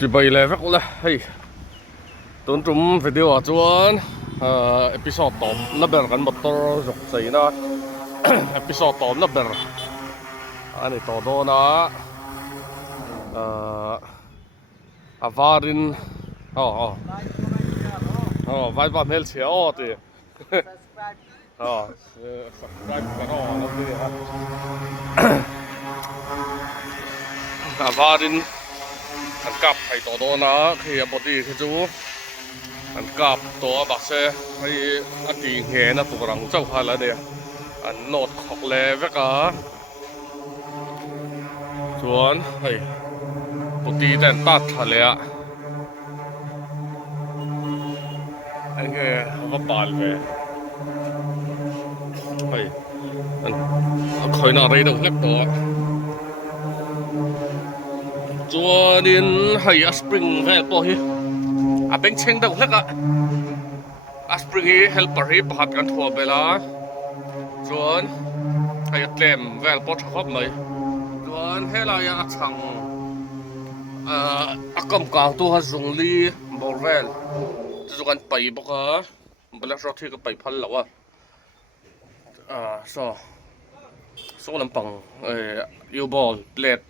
Chỉ bay lẹ vắc là hay tốn trúng video ở chuan episode top nó bèn gần motor dục gì nó episode top nó bèn anh ấy to đó nó avarin vai vào hết chiếu thì subscribe cái đó nó đi avarin anh cặp hay to đó nó thì body cái chú anh cặp to bác xe hay anh đi nghe nó tụi rằng châu hay là đây anh nốt học lẹ với cả chuan hay body đèn tắt hả lẹ anh nghe nó bàn về hay anh khởi nào đây đâu hết đó chuan in hay spring về to hi beng cheng đâu hết á spring hi helper hi pahat kan thua bela chuan hay tlem vel pot khop mai chuan helai a chang akam ka tu ha zung li borvel chu kan pai boka bala ro thi ka pai phal lawa so lampang u-ball plate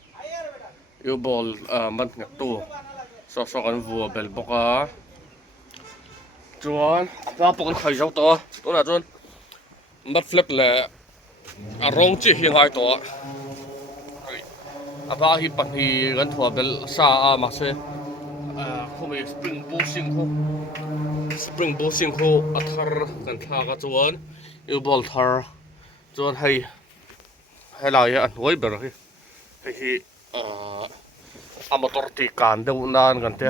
u-ball man ngak tu so kan vua bel boka chuan ta pokon khai jau to na chuan mat flip le rong chi hi ngai to ba hi pani kan thua bel sa ma se khumi spring bushing khu athar kan tha ka chuan u-ball thar chuan hay lai an hoi ber hi motor ti kan deuh nan kan te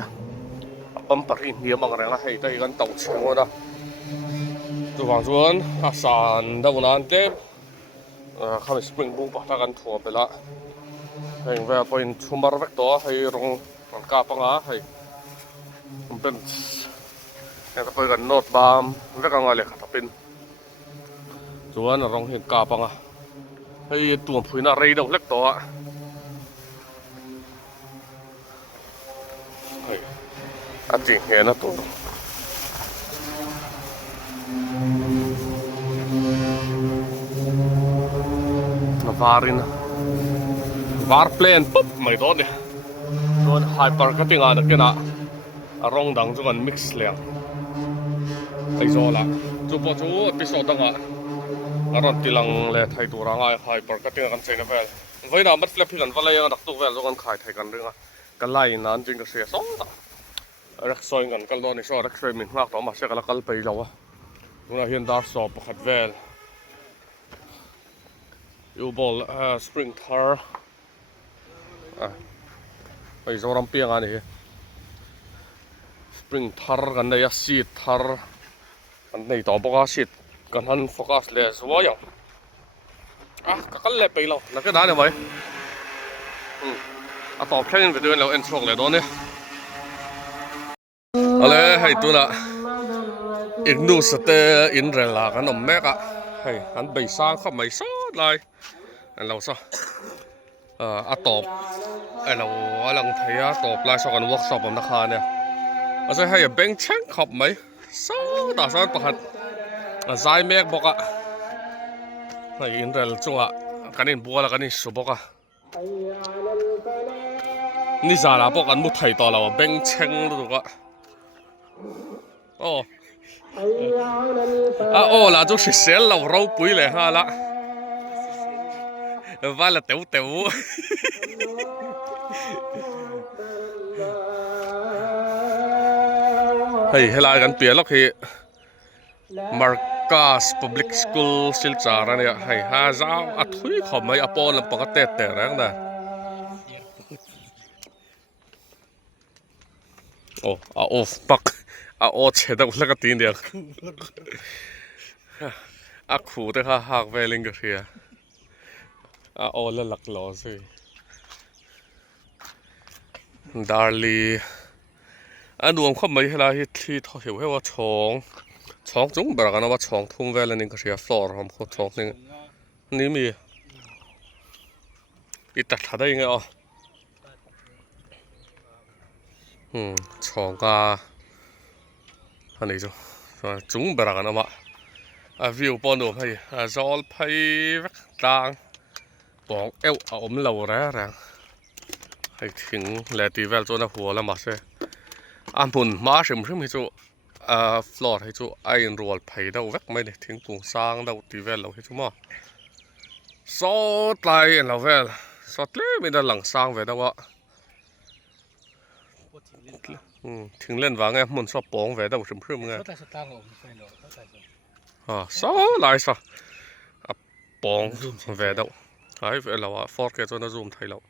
pam pari niam ang renga hei tai kan tau chhengo da chuwang chuan san deuh nan te khami spring bu pa ta kan thua bela hei ve point chumar vek to hei rong kan ka panga hei ben ya ta poi kan not bam vek anga le khatapin chuan rong hi ka panga hei tuam phuina rei deuh lek to chị nghe nó tụt nó var plane pop mày đó đi rồi hyper cái tiếng anh cái nào rong đằng cho con mix liền cái zo là chú bỏ chú episode đằng à rồi tilang le thay tu rang ai hyper cái tiếng anh chơi nó về với nào mất flip thì gần vào đây đặc tu về cho con khai thay gần nữa cái này nó chính cái xe sống rắc xoay ngắn cái đó này so rắc xoay mình ngạc đó mà sẽ là cái bầy lâu á chúng ta hiện đang sọp hạt vel u-ball spring thar bây giờ làm piang anh ấy spring thar cái này seat thar cái này tao bảo seat cái hắn focus lên số vậy cái này bầy lâu là cái đá này vậy tao khen về điều nào anh chọn lại đó nè ale hay tu na ignu sate in rela kan om mek a hei han bei sang khop mai so lai an lo so a top alo alang thaya top lai so kan workshop am na kha ne a sai hay beng chang khop mai so da san pakhat zai mek boka hei in rel chunga kanin buala kanin su boka ni zala bok an mu thai to law beng cheng lu ka là chú sẽ xé lẩu rau bưởi lại ha lá vai là tiểu hay lại gần biển lắm thì Marcus Public School Silchar này hay ha giáo thui không mấy apol làm bằng cái tệ ráng nè fuck chế đâu là cái tin được khu thế ha hạc về linh cái kia là lạc lò gì darli nuông không mấy là thì thọ hiểu hay chong chúng bảo cái nó chong thung về là linh cái kia floor không có chong linh ní mi ít đặt đây nghe chong ka ani jo chung bara kan ama a view pon no phai a zol phai vek tang pong eu a om lo ra ra hai thing le ti vel chona huwa la ma se a mun ma shim shim hi chu a floor hi chu a in roll phai dau vek mai ne thing pung sang dau ti vel lo hi chu ma so tlai en lo vel so tle mi da lang sang ve dawaถึงเล่นวางไงมันชอบปองแหวดเอาชมๆไงสาวหลายสักปองแหวดเอาหายเราอะฟอร์ดแกจนจะซูมไทยแล้ว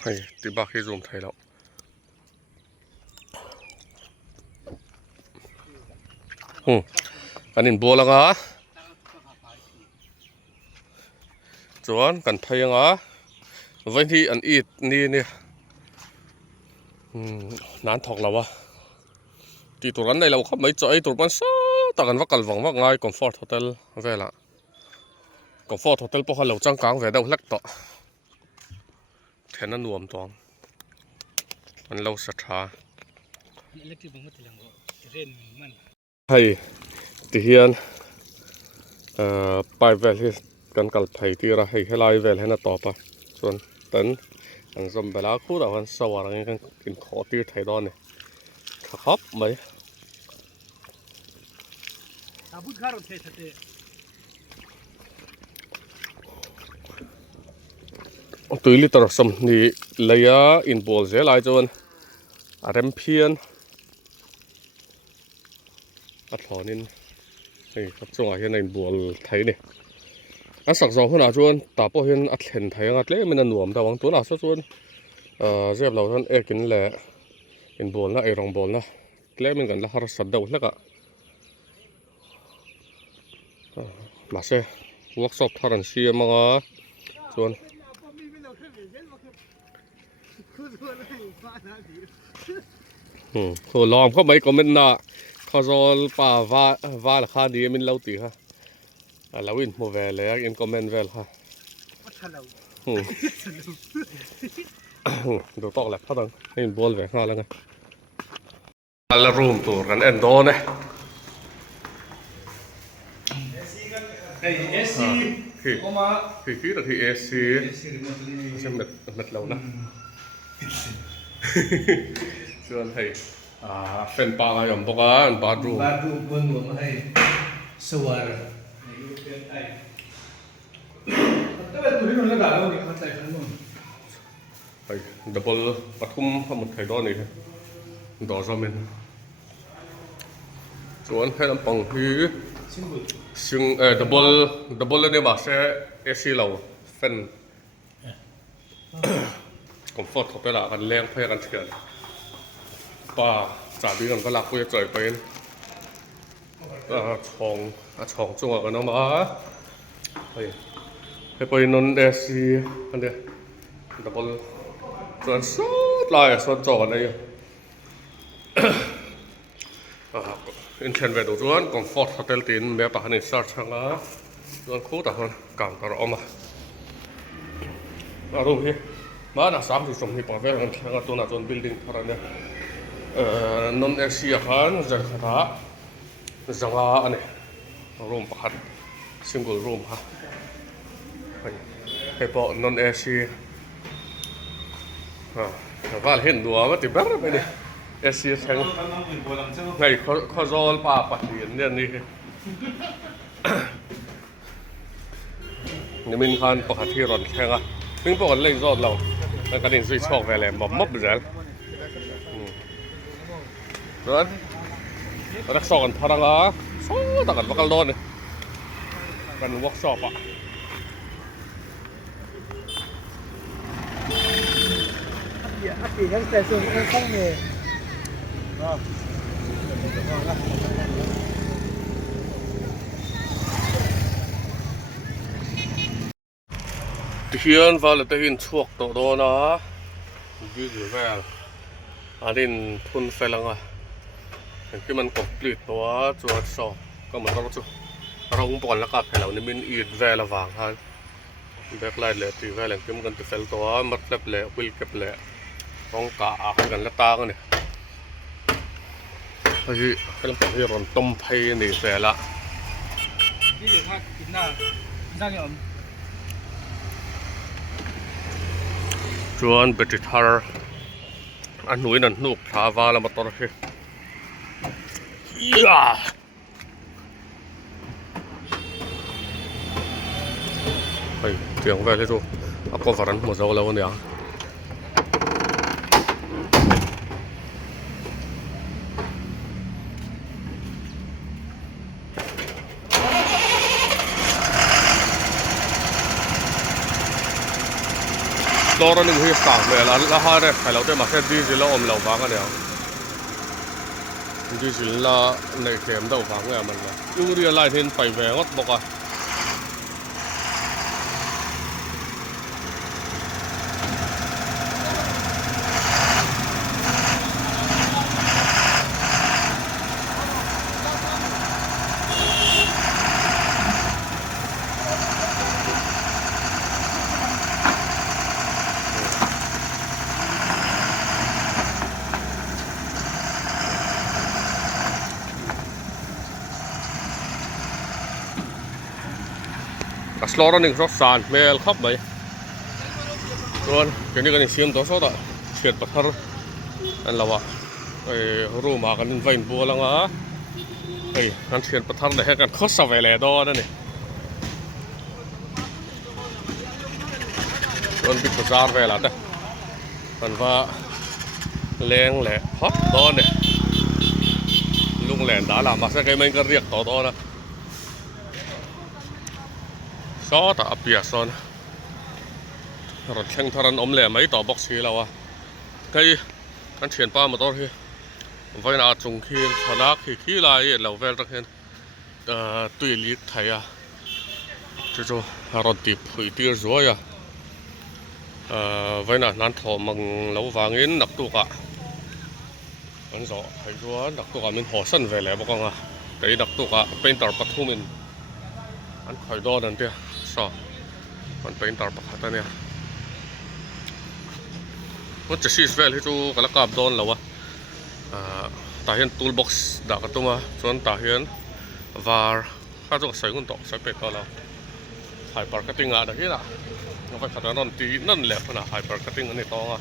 ให้ติบักให้ซูมไทยแล้วอันนี้บัวแล้วก็จวนกันไทยยังอ่ะวันที่อันอีดนี่เนี่ยนานถอกแล้ววะที่ตัวนั้นในเราเขาไม่จ่อยตัวมันซ้อต่างกันว่ากันหวังว่าง่ายคอมฟอร์ตโฮเทลเวล่ะคอมฟอร์ตโฮเทลพวกเราจังกลางเวดเอาเล็กต่อแทนนั้นรวมตัวมันเราศรัทธาให้ที่เฮียนไปเวลที่กันกัลไทยที่เราให้ไล่เวลให้น่าต่อไปส่วนตันอันสมเวลาคู่เราวันสว่างกันกินขอที่ไทยดอนเนี่ยครับไหมตุยลิตรสมนี่เลยอินโบลเซลายจวนอาร์เอ็มพีนอัดหอนินนี่ครับจังหวะเห็นอินโบลไทยเนี่ยอันสักสองคนอาจวนตาพอเห็นอัดเห็นไทยอัดเล่มันหน่วมแต่วังตัวน่าสะจวนเรียบเราท่านกินแหละอินโบลนะไอรองโบลนะเล่มันกันละฮาร์สัดเดาแล้วก็มาเซ่เวิร์กช็อปทารันเชียมั้งจวนโหลองเข้าไปก็มันน่ะเขาจะป่าวว่าราคาดีมันเล่าตีฮะเราอินโมเวลเลยอินคอมเมนต์เวลฮะดูตอกแหละพัดดังอินบอลเวลฮะแล้วไงalla room tour kan ändå ne AC oma hyra till AC sen med launaส่วนให้เป็นปางอย่างบอกว่าบาร์รูมบนหัวมาให้สวรรค์ในรูปเป็นไอแต่เป็นตัวที่มันระดับเราเนี่ยมันใส่ขนมไปดับเบิลปฐุมพมุทรไทยดอนนี่ครับดอซามินส่วนให้ลำปังคือซึ่งดับเบิลเนี่ยมาใช้เอซีเราเป็นคอมฟอร์ตเขาไปละกันแรงเพื่อกันเถื่อนป่าจ่าดีกันก็รักกูจะจ่อยเป็นช่องจังหวะกันน้องมาให้ไปนนเอซีอันเดียดับเบิลส่วนสุดลายส่วนจอกันได้ยังอินเทอร์เน็ตดูจวนคอมฟอร์ตโฮเทลตีนแบบตาหันสัตว์ช่างอ่ะจวนคู่ตาหันกลางตาเรามาดูพี่มาหน้า3 ที่สมที่ปะเวลกันช่างตัวหน้าจวนบิลดิ้งอะไรเนี่ยนนเอเชียขันจะขนาดจังหวะอันนี้รูมประคันซิงเกิลรูมฮะให้พอนนเอเชียแต่ว่าเห็นดูว่าติดแบบไหนเนี่ยเอเชียแทงไงเขาโซลป่าปัดเหรียญเนี่ยนี่นี่มินคันปกติร้อนแข็งอ่ะซึ่งปกติเล่นโซลเราแล้วก็เล่นซุยชอกไปเลยบ่มับเลยร้อนรักษากันพลังอ่ะโซ่ต่างกันว่ากันร้อนเลยกันวอล์กช็อปอ่ะApi kan stasiun Engkong ni. Tiyan vala tahin chuak to do na. Video vel. Adin thun felanga. Ki man complete to chuat so. Ka man ro chu. Rong pon la ka phelo ni min eat vel awang ha. Backlight le ti vel kim kan ti fel to mat flap le will kep le. ของกะกันละตากันนี่เฮ้ยเป็นแบบที่ร้อนต้มไผ่นี่เสียละนี่เดี๋ยวถ้ากินหน้านั่งยอมชวนไปจิตฮาร์อันหนุ่ยนั่นนุกทาวาละมาตอนนี้ย่าเฮ้ยเตียงแวเลยจูอัปโกฟารันหมดแล้ววันนี้ตัวเราหนึ่งที่สามเลยแล้วฮะเนี่ยใครเราได้มาแค่ดีสิแล้วอมเราฟังกันเนี่ยดีสิแล้วในเกมเราฟังเนี่ยมันละยูเรียไล่เห็นไปแหวงก็บอกว่าสโลว์หนึ่งรถสานเมลขับไปส่วนเดี๋ยวนี้ก็นี่เสียมตัวโซ่ต่อเฉียดปัทรอันละวะไอ้รู้มากันไฟบัวแล้วงะไอ้กันเฉียดปัทรได้ให้กันข้อสอบอะไรดอนั่นนี่ส่วนบิ๊กบาซาร์เวลาเด้มันว่าแรงแหละฮอตดอเนี่ยลุงแหลนด่าละมาสักไงมันก็เรียกต่อดอนะซอตะเปียซอนรถแข่งทารันอมแหลมไม่ต่อบ็อกซี่แล้วอ่ะไงกันเฉียนป้ามาต่อที่ไว้นาจงคีนชนะขี้ลายเราเวลรักเห็นตุยลีกไทยอ่ะจู่ๆรถดิบหุยตีร์สวยอ่ะไว้นานั้นถอมังเราวางเงินนักตุกอ่ะมันสอให้ชัวนักตุกอ่ะมันหัวสั้นไปแล้วบอกว่าแต่นักตุกอ่ะเป็นต่อปัทุมินอันคอยดอนั่นเดียสอมันเป็นต่อปักหัดเนี่ยมันจะซีสเวลให้จูกระกับโดนแล้ววะตาเห็นตูลบ็อกซ์ดักตัวมาส่วนตาเห็นวาร์ข้าจะใส่กุญต่อใส่เป็ดต่อแล้วไฮเปอร์คัตติ้งอะไรที่น่ะเราไปขัดนอนตีนั่นแหละขนาดไฮเปอร์คัตติ้งอันนี้ต่ออ่ะ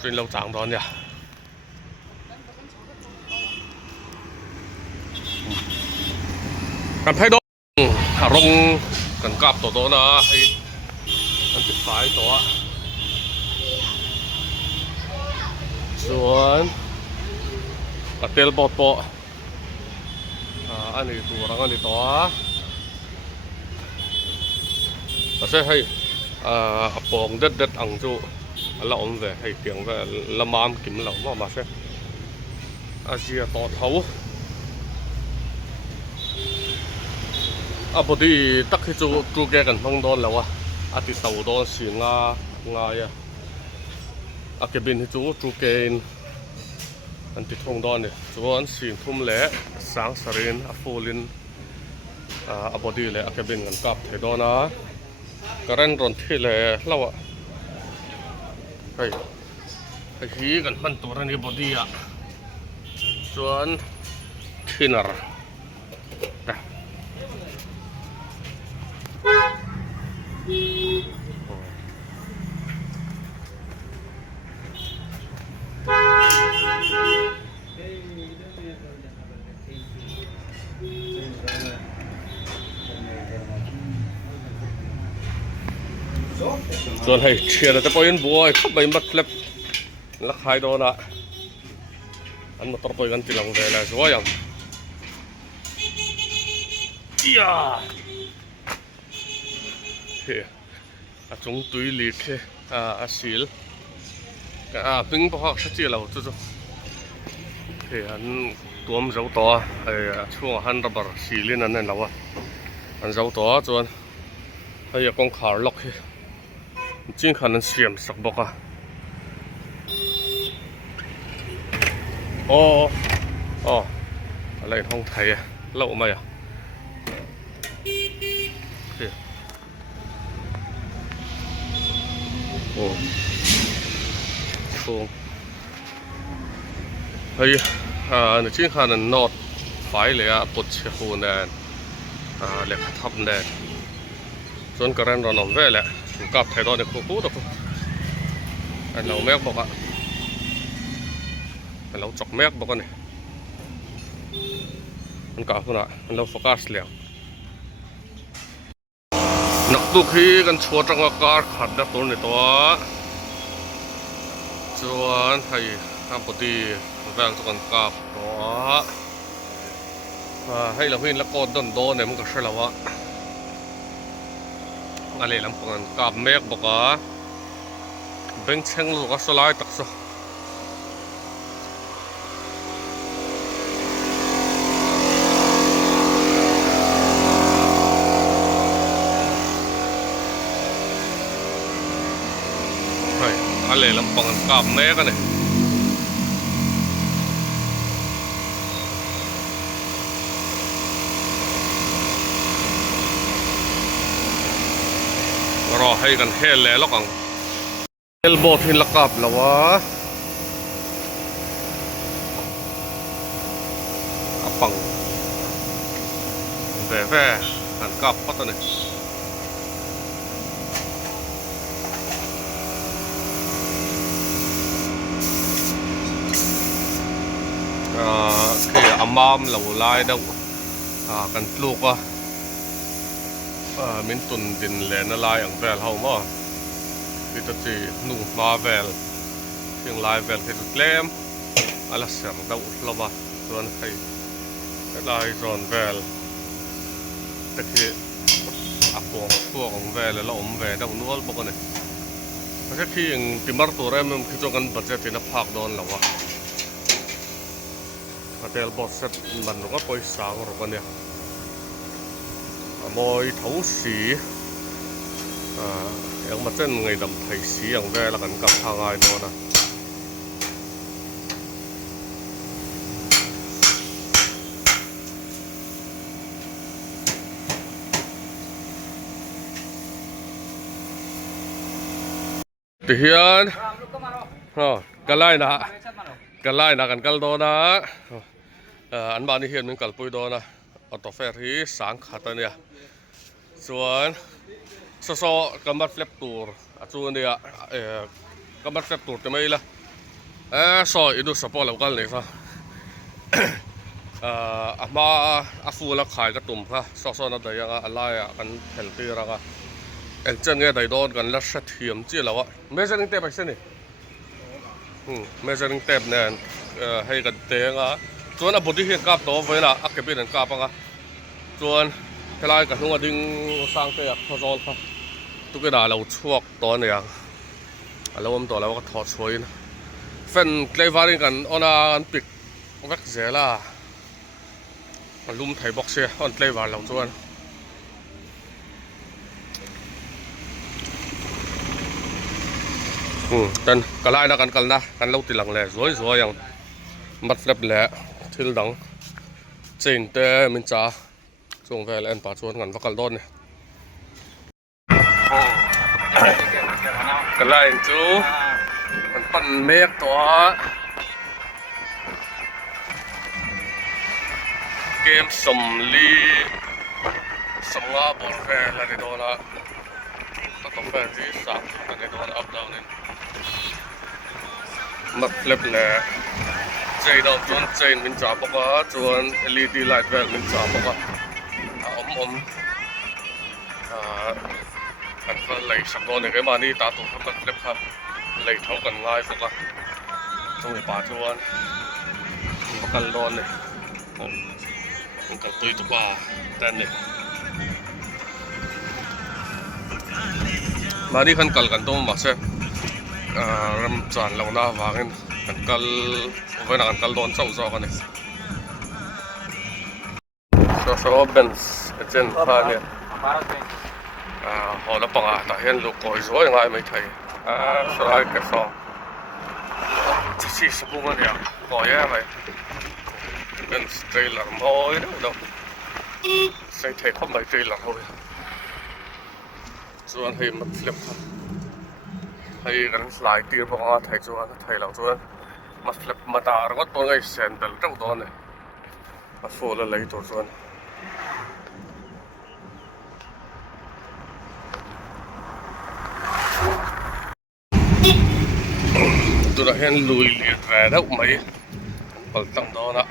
ซึ่งเราจางตอนเนี่ยกับให้ดงลงกันกับตัวนะให้มันติดสายตัวส่วนกระเตลบอดโปอันนี้ตัวรังอันนี้ตัวแต่ใช่ให้ปองเด็ดอังจูเราอมเวให้เตียงเวละมามกินเรามาใช่อาเซียต่อเท้าพอดีตักให้จูแกกันทั้งโดนแล้ววะอาทิตย์เสาร์โดนสีงาเก็บบินให้จูเกนอันติดทงดอนเนี่ยส่วนสีทุ่มเละสังสรินฟูลินบอดีเละเก็บบินกันกับเทดอนะกระเร่นรอนที่เละเล่าอะไอ้ขี้กันมันตัวนี้บอดีอะส่วนทินเนอร์ส่วนให้เชียร์แต่พอยันบัวขับไปมัดเล็บลักหายโดนอ่ะอันมาตรตัวกันตีหลังเวลาสวยยังยาเฮ้ยจงตุยลีกสิลปิ้งพอชัดเจนแล้วจู่ๆเฮ้ยอันตัวมันเจ้าตัวช่วงหันระเบิดสีลินนั่นแล้วอ่ะอันเจ้าตัวจวนให้กองขาล็อกเฮ้จริงขนาดเสียมสักบอกอ่ะอะไรท้องไทยอ่ะเล่ามาอ่ะโอ้ tùng hay nó chỉ khả năng nốt phải là bột chế hồ nè lệ thấp nè John cái rắn nó về lệ cặp thay đó để khô được anh lâu mép bọc ạ anh lâu chọc mép bọc này anh cặp hơn ạ anh lâu focus liềnนักตุกฮีกันชัวจังว่าการขัดดับตัวในตัวชวนให้ห้ามปฏิแวงสักกันกับตัวให้เราเห็นแล้วก็โดนเนี่ยมันก็ใช่แล้ววะอะไรลำพังกับเมฆบอกว่าเบ่งเชิงลูกก็สลายตักซะอะไรลำปังกับแม่กันเนี่ยรอให้กันเฮลแล้วกันเฮลโบทินละกับแล้ววะปังแว่หันกับปัตตานีคืออามามเหล่าลายดาวกันปลูกว่ามินตุนดินแหลนลายอย่างแวลเฮามาคือจะจีนุ่งมาแวลเพียงลายแวลคือจุดเล่มอะไรเสียงดาวละวะส่วนให้ลายส่วนแวลแต่คือพวกของแวลแล้วอมแวลดาวนัวบอกกันเนี่ยเพราะฉะนั้นที่อย่างที่มาตัวแรกมันคือจงกันบัดเจ็ตที่นับพักโดนละวะเดี๋ยวบอสเซ็ตมันก็ไปสั่งหรือเปล่าเนี่ยมอยเท้าสียังมาเต้นไงดำไทยสีอย่างแรกแล้วกันกับทางไอ้โน่นนะที่เฮียนกันไล่นะกันไล่นะกันกัลโดนะอันบ้านนี้เห็นมันกัลปุยโดนะออโต้เฟรที่สังขัดเนี่ยส่วนโซกำบัดเฟลปตูร์ส่วนเนี่ยกำบัดเฟลปตูร์จะไม่ละซอยดูสปอร์ตแล้วกันเลยครับมาฟูแล้วขายกระตุ่มค่ะโซนั่นแต่ยังอะไรกันเฮลตี้แล้วก็เอ็งเจนเงี้ยได้โดนกันแล้วเสียเทียมจีแล้ววะไม่ใช่เรื่องเตะไปเส้นนี่ไม่ใช่เรื่องเตะเนี่ยให้กันเตะอ่ะส่วนบุตรที่เห็นกับตัวไว้ละอักเก็บเป็นกับอ่ะส่วนที่ไล่กับทุ่งดิ่งสร้างเตะทอดค่ะทุกอย่างเราช่วงตอนเนี่ยเราอมตัวเราก็ถอดช่วยนะแฟนเกลวาริกันอันนั้นปิดแว็กเซล่าลุ่มไทยบ็อกเซียอันเกลวาเราส่วนกันกระไรนะกันนะกันเล่าตีหลังแหล่สวยอย่างมัดเล็บแหล่ทิลดังเจนเตมินจ่าช่วงเวลาป่าชวนกันวักกันโดนเนี่ยกันไรจูมันปั่นเมฆตัวเกมสมลีสมงาบอลแฟร์อะไรโดนละต้องแฟร์ที่สักอะไรโดนอัพดาวน์เนี่ยมัดเล็บแหล่ใจดาวจวนใจมินจ่าบอกว่าจวน LED ไลท์แวลมินจ่าบอกว่าอันก็เลยสักโดนเนี่ยก็มานี่ตาตุ่มมัดเล็บครับเลยเท่ากันง่ายพวกอ่ะตรงนี้ป่าจวนประกันโดนเนี่ยมันกันตุยตุกว่าแต่เนี่ยมานี่ขันกัลกันต้มมาเสร็จรำจานเราหน้าวางกันกัลไว้หนักกัลโดนเศร้าๆกันเนี่ยโซเบนส์เจนพาเนี่ยพอแล้วปังแต่เห็นลูกก็สวยง่ายไม่ใช่สไลด์กระสอบที่สกุลเนี่ยก็แย่ไปเป็นสเตลเลอร์มอยนะเนาะใส่เทคเข้าไปสเตลเลอร์เลยส่วนให้มันเล็บครับ ให้กันหลายตีพวกเราไทยจวนไทยเราจวนมาฟลิปมาตาแล้วก็ตัวไอ้เซนเบลเจ้าตัวเนี่ยมาโฟล์อะไรตัวจวนตัวเราเห็นลุยเลียดแร่แล้วไหมเปิดตั้งโดนอ่ะ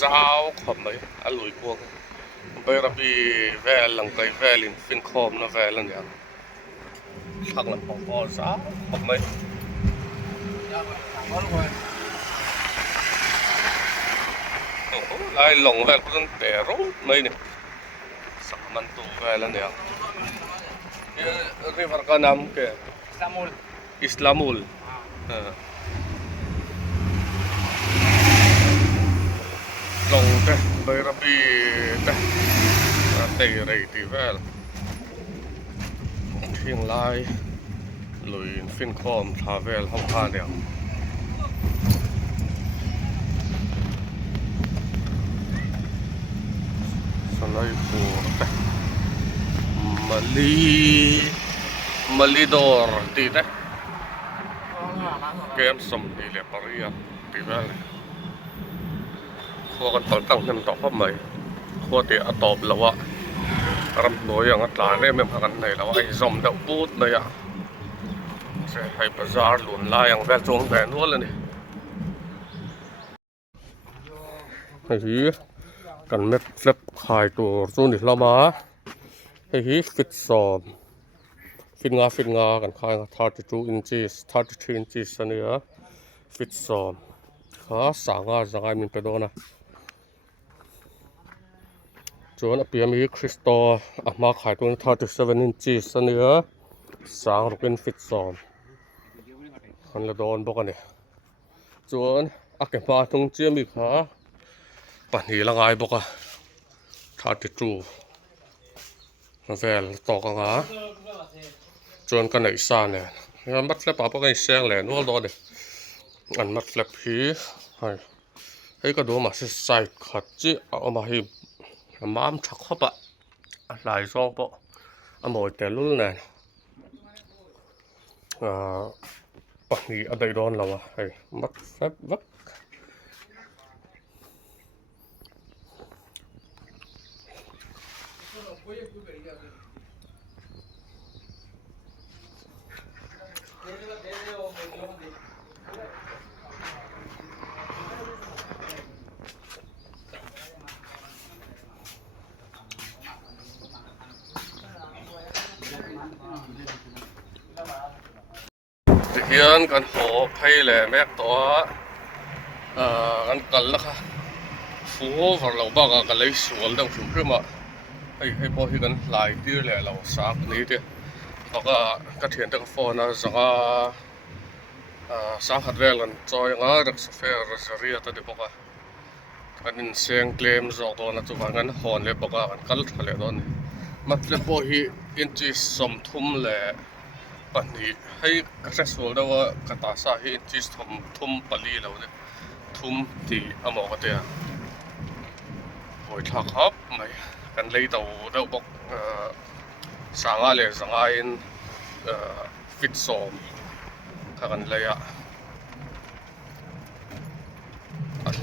สาวขอบไหมอ่ะลุยพวกไปรับบีแวลหลังไกแวลินฟินคอมนะแวลเนี่ยข้างหลังของพ่อสาวขอบไหมโอ้โหไล่หลงแวลก็ต้องแต่รู้ไหมเนี่ยสักมันตัวแวลเนี่ยนี่ฟังกันน้ำแกอิสลามุลลงเตะไปรับบีเตะเตะอะไรตีแวลเชียงรายลุยฟินคอมทาเวลห้องผ้าเดียวสไลด์ปูเตะมาลีดอร์ตีเตะเกมสมดีเลยปารีสตีแวลขั้วกันตั้งน้ำตกเข้ามาขั้วเตะตอบแล้วว่ารำตัวอย่างอัตราเนี่ยไม่พักกันไหนแล้วไอ้สมเดาปูดเลยอ่ะใช่ให้บาซาร์หลุนลายอย่างแบบจงแต่นู้นเลยนี่ไอ้ที่กันเม็ดฟลิปขายตัวจูนิลามาไอ้ที่ฟิตซ้อมฟิตงากันขาย32 inches 33 inches เนี่ยฟิตซ้อมขาสังไงมีไปโดนนะจวนเปียมีคริสโตมาขายตัว37 inches เนี่ยสังรูเป็นฟิตซ้อมคนละโดนบอกกันเนี่ยจวนเก็บมาตรงเจียมีขาปันหีละไงบอกอ่ะ32แวลต่อกันอ่ะจวนกันไหนซ่าเนี่ยมัดเล็บปะกันเสียงแหลนวลโดนเนี่ยอันมัดเล็บพีให้ก็ดูมาใส่ขัดจีเอามาให้ม้ามชักเข้าปะหลายซองปะอโมยแต่รุ่นเนี่ยปันหีอะไรโดนเราอ่ะให้มัดเล็บวักเฮียนกันหอบให้แหละแม่ตัวกันละค่ะฟูฝั่งเราบ้างกันเลยสวนต้องถึงขึ้นมาให้พอที่กันหลายที่แหละเราสักนี้เดียวเราก็เถียนตะกฟอนะสังสังหัดแวลกันจอยงาดักสเฟอร์เซเรียตัดเดี๋ยวบอกกันเสียงเคลมจากตัวนั้นตัวกันหอนเลยบอกกันทะเลตอนนี้มัดเลยพอที่อินจิสมทุ่มแหละปันนี้ให้กระแสส่วนได้ว่ากระตาสาให้อินจิสทุ่มปลีแล้วเนี่ยทุ่มที่อโมกเตียโอ้ยทักครับไม่กันเลยตัวเดาบอกสังอะไรสังอินฟิตซ้อมกันเลย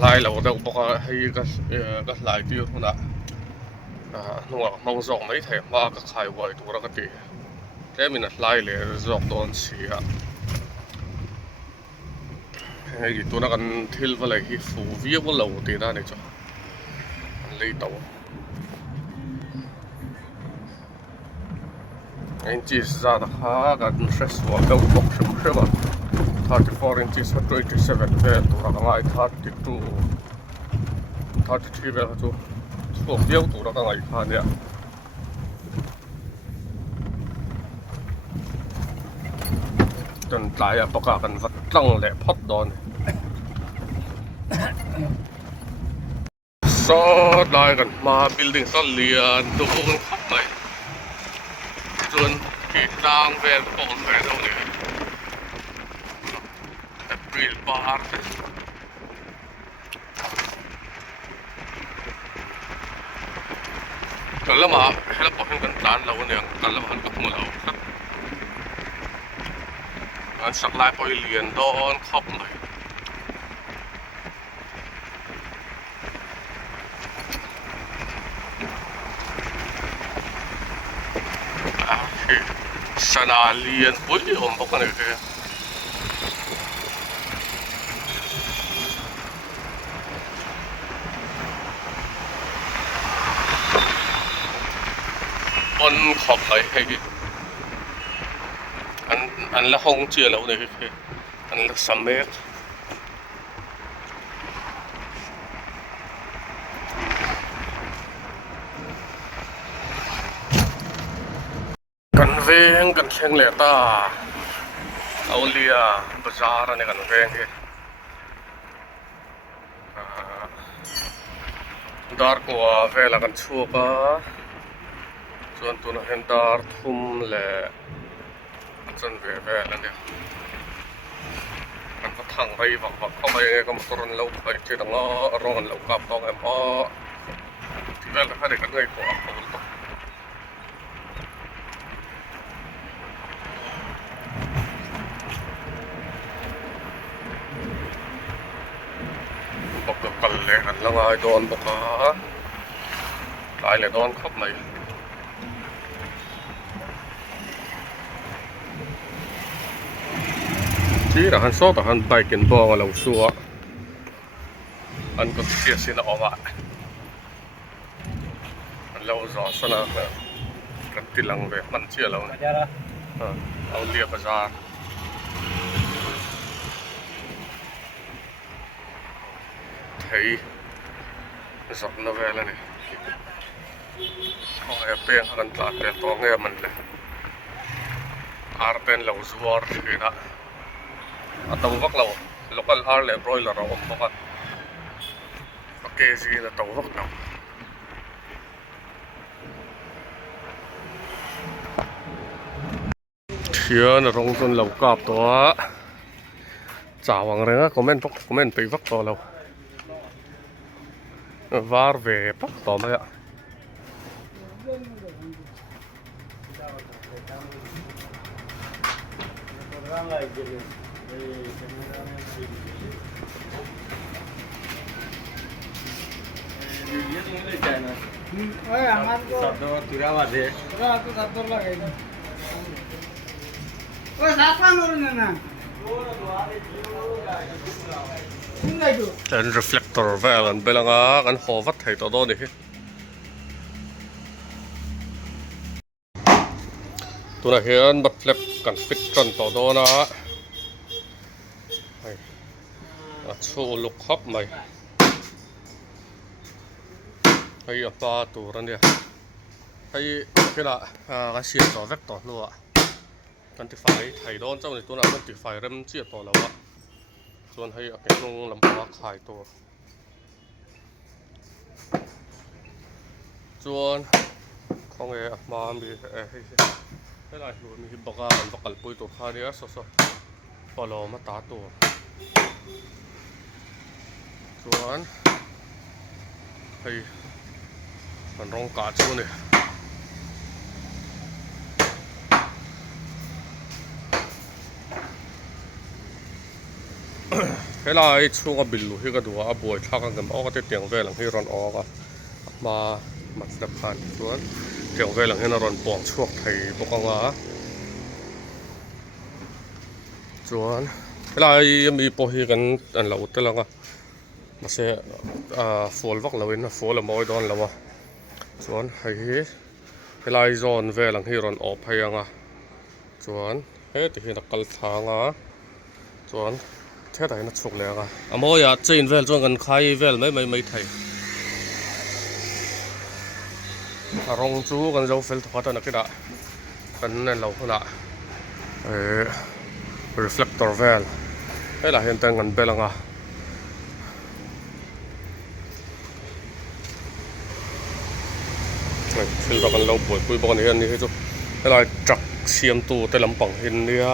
ลายเราเดาบอกให้ก็ลายที่หัวหน้าหน่วยมองส่งไม่แถมว่าก็ขายไว้ตัวละกันดีแต่มีนัดลายเลยจอกโดนเสียไอ้ตัวนั้นกันทิลว่าอะไรที่ฟูวิวว่าเราตีได้เนี่ยจ้ะเลยตัวinches زاد قاعد نشس وقت وقت شمشمة 34 inches 27 فيل ورقم 32 33 فيل تو فوق ديو تو رقم เนี่ยจนหลายประกาศกันวัดตั้งแหละพัดดอนซอดลายกันมาบิลดิ้งต้นเลียนดูกันขับไปจนที่ต่างแวลปอนแวลตรงนี้แอปริลบาร์กันแล้วมาให้เราปอนกันตานเราเนี่ยกันแล้วมันก็หัวเราครับ อันสักลายปอยเลียนดอนครอบเลยสนาเลียนปุ้ยผมบอกกันเลยคือบนขอบเลยให้อันละห้องเจือแล้วเนี่ยคืออันละสามเมตรกันเวงกันแข่งเลต้าเอาเลียบาซาร์เนี่ยกันเวงเฮดาร์กัวเวลากันชัวก้าส่วนตัวนั้นเห็นดาร์ทุ่มเล่จนเวแล้วเนี่ยมันก็ทั้งไรฝักเข้าไปก็มาตรนเราไปที่ตรงล้อร้อนเรากับตองแอมอ้อที่แรกเราได้กันเลยกว่าเขาตกบอกกันเลยกันแล้วไงโดนบอกว่าหลายเลยโดนครบไหมที่เราหันโซ่ต่อหันไปกินบ่อเราสัวอันก็เสียสินะออกมาอันเราจอดสนะกันติลังเวมันเชื่อเราเนี่ยเอาเรียบจาร์ไทยจอดนะเวแล้วเนี่ยเขาเปี้ยงกันตลาดเป็นตัวเงี้ยมันเลยอาร์เป็นเราสัวคือนะatau wak law local arle broiler raw bakat pakesi na tawak na thian rong ton law kap to chawang renga comment pe vak to law var ve pak to ma ya dan reflector vel kan belanga kan hovat thai to do ni tuna hian bat flap kan fit tron to do na chu luk khop mai hay apa tu ran dia hay cái là cái xiên to vector to luôn ạ kan ti fai thai don chau ni tu na kan ti fai rem chi to lo wa chuan hay cái nung lam pa khai to chuan khong e ma mi hay lai lu mi baka an bakal pui to kha dia so follow ma ta to chuan hayมันรองกาดช่วงนี้เฮ้ยไอ้ช่วงบิลลูที่กระดูกอ่ะบวยทักกันออกก็จะเตียงเวลังที่รอนออกอ่ะมามัดสะพานส่วนเตียงเวลังที่นรอนปวงช่วงไทยปกติส่วนเฮ้ยไอ้มีโปรฮีกันอันเราแต่ละก็มาเสียฟูลวักเราเองนะฟูลละมอยดอนแล้ววะส่วนให้ลายโซนเวลังที่รอนออกไปยังอ่ะส่วนที่นักกลทางอ่ะส่วนเท่าไหร่นักชกแล้วอ่ะมอยากจีนเวลส่วนกันใครเวลไม่ไทยรองจูกันเราเฟลทัดนักกีฬากันนั่นเราคนละreflector เวลให้เราเห็นแต่งกันเบลังอ่ะซึ่งเรากันเราปวดปุยบอกนี่อันนี้ให้จุให้เราจักเสียมตูแต่ลำปังเห็นเนื้อ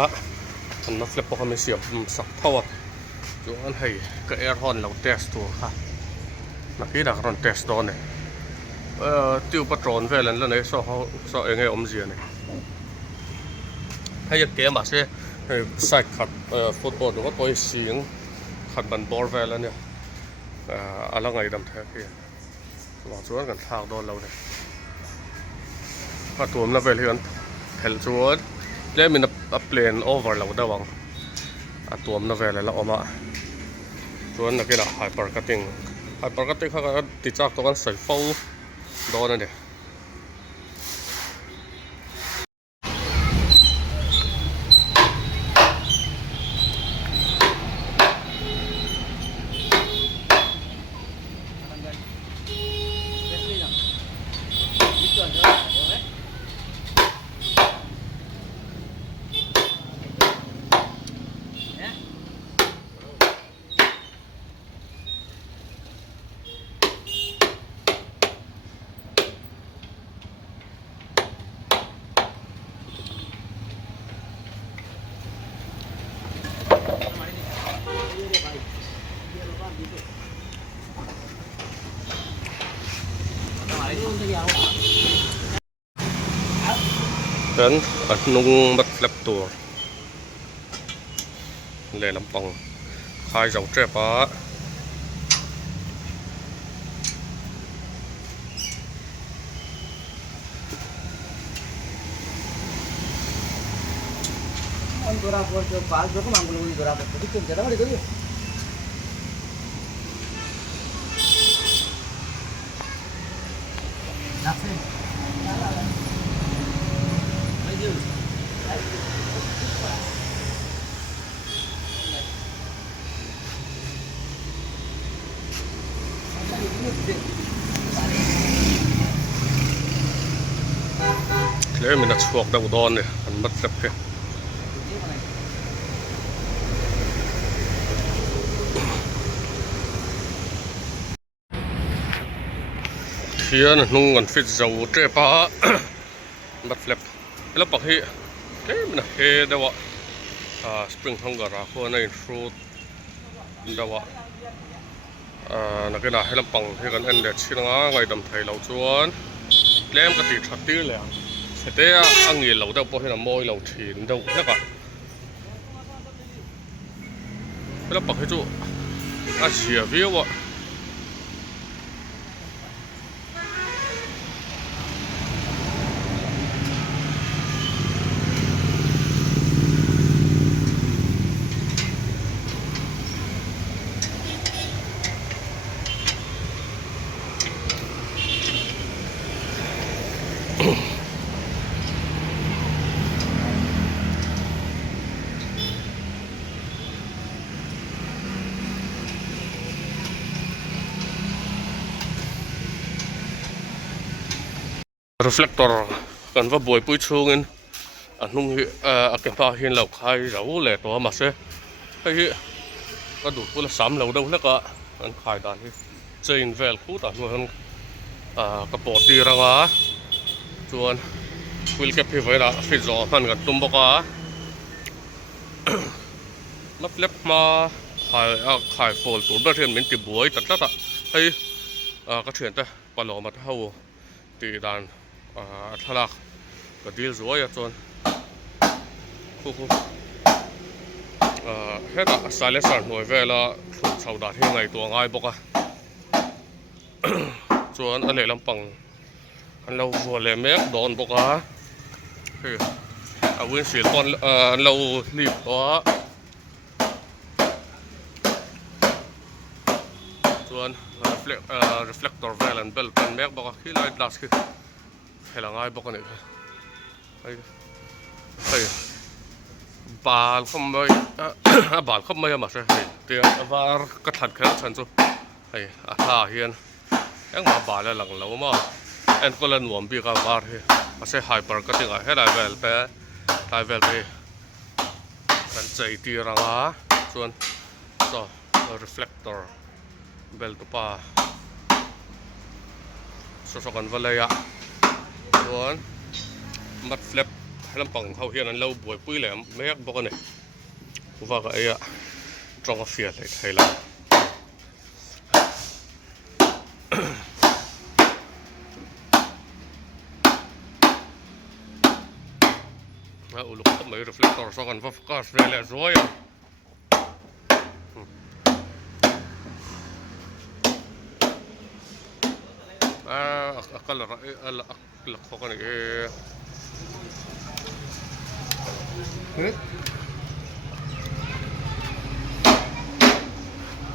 ทำนักเล็บพวกเขาไม่เสียบสักเท่าจุอันให้ก็แอร์ฮอนเราเทสตัวค่ะนักที่นักรอนเทสตัวเนี่ยติวปัตรอนเวลันแล้วเนี่ยโซ่เองไงอมเสียเนี่ยให้ยักเกมมาเสีย ให้ใส่ขัดฟุตบอลหรือว่าตัวเสียงขัดบันบอลแวแล้วเนี่ยอะไรไงดำแท้พี่หวังชวนกันทางโดนเราเนี่ยพอตัวมันเวลกันเห็นชวนเล่นมันเปลี่ยนโอเวอร์เราได้หวังตัวมันเวลแล้วออกมาชวนนักกีฬาไฮเปอร์คัตติ้งเขาก็ติดจากตัวกันใส่ฟาวโดนนั่นเองdan nung mất lấpตัวเลยลำปังคายdầu trẻ bá anh tôi ra vừa cho phá cho cái màng của tôi ra cái chuyện cái đó đi cái gìเลยมันจะชวกดาวดอนเนี่ยมันมัดเล็บเลยเทียนนุ่งกันฟิตเจ้าเจ็บปะมัดเล็บแล้วปักที่เฮ้ยมันเฮเดวะสปริงฮังการ์คนในฟรุตเดวะนักกีฬาให้ลำปังให้กันเอ็นเดชิลงาไงดำไทยเราชวนเล่มกติชัดตีเลยเดี๋ยวอังเงินเราได้พอให้เราโมยเราถิ่นเดี๋ยวแล้วก็แล้วปักให้จู่เสียวิวะreflector กันว่าบวยปุ้ยชูเงินนุ่งเก็บผ้าเห็นเราใครเราเลยตัวมาเสียไอ้ก็ดูคนละสามเราดูแล้วก็มันขายด้านที่เจนเวลคู่ต่างมันกระป๋อตีรังชวนวิลเก็บพี่ไว้ละฟิตจอมันกับตุ้มบกนับเล็บมาขายโฟลตัวประเทศเหม็นติบวยตัดละไอ้ก็เถื่อนแต่ปลอมาเท่าตีด้านทะลักก็ดีสวยจนคู่เฮ็ดสายเลสหน่วยเวลาถูกชาวด่านที่ไงตัวง่ายบอกจนอะไรลำปังอันเราหัวเลยแม็กโดนบอกคือวินสีตอนเรารีบตัวจนreflector valent bell เป็นแม็กบอกที่ไลท์ดัสคือให้ละง่ายบอกนี่ไอ้บาลเข้ามาบาลเข้ามาอย่างมาใช่เดี๋ยวว่าก็ถัดแค่ฉันจู่ไอ้ท่าเฮียนยังมาบาลแล้วหลังเรามาเอ็นก็เล่นหวมปีกับบาร์เฮ้มาใช้ไฮเปอร์ก็ถึงให้ได้เวลไปกันใจตีรังส่วนต่อ reflector bell ตัวป้าสกันวันเลยส่วนมัดเฟลปให้ลำปังเขาเฮียนั้นเราบวยปุ้ยแหลมไม่อยากบอกเนี่ยว่าก็ไอ้จองเฟียเลยไทยละอุลุกทำไม reflect reflector so kan focus vele zoya akal al aklak ko kan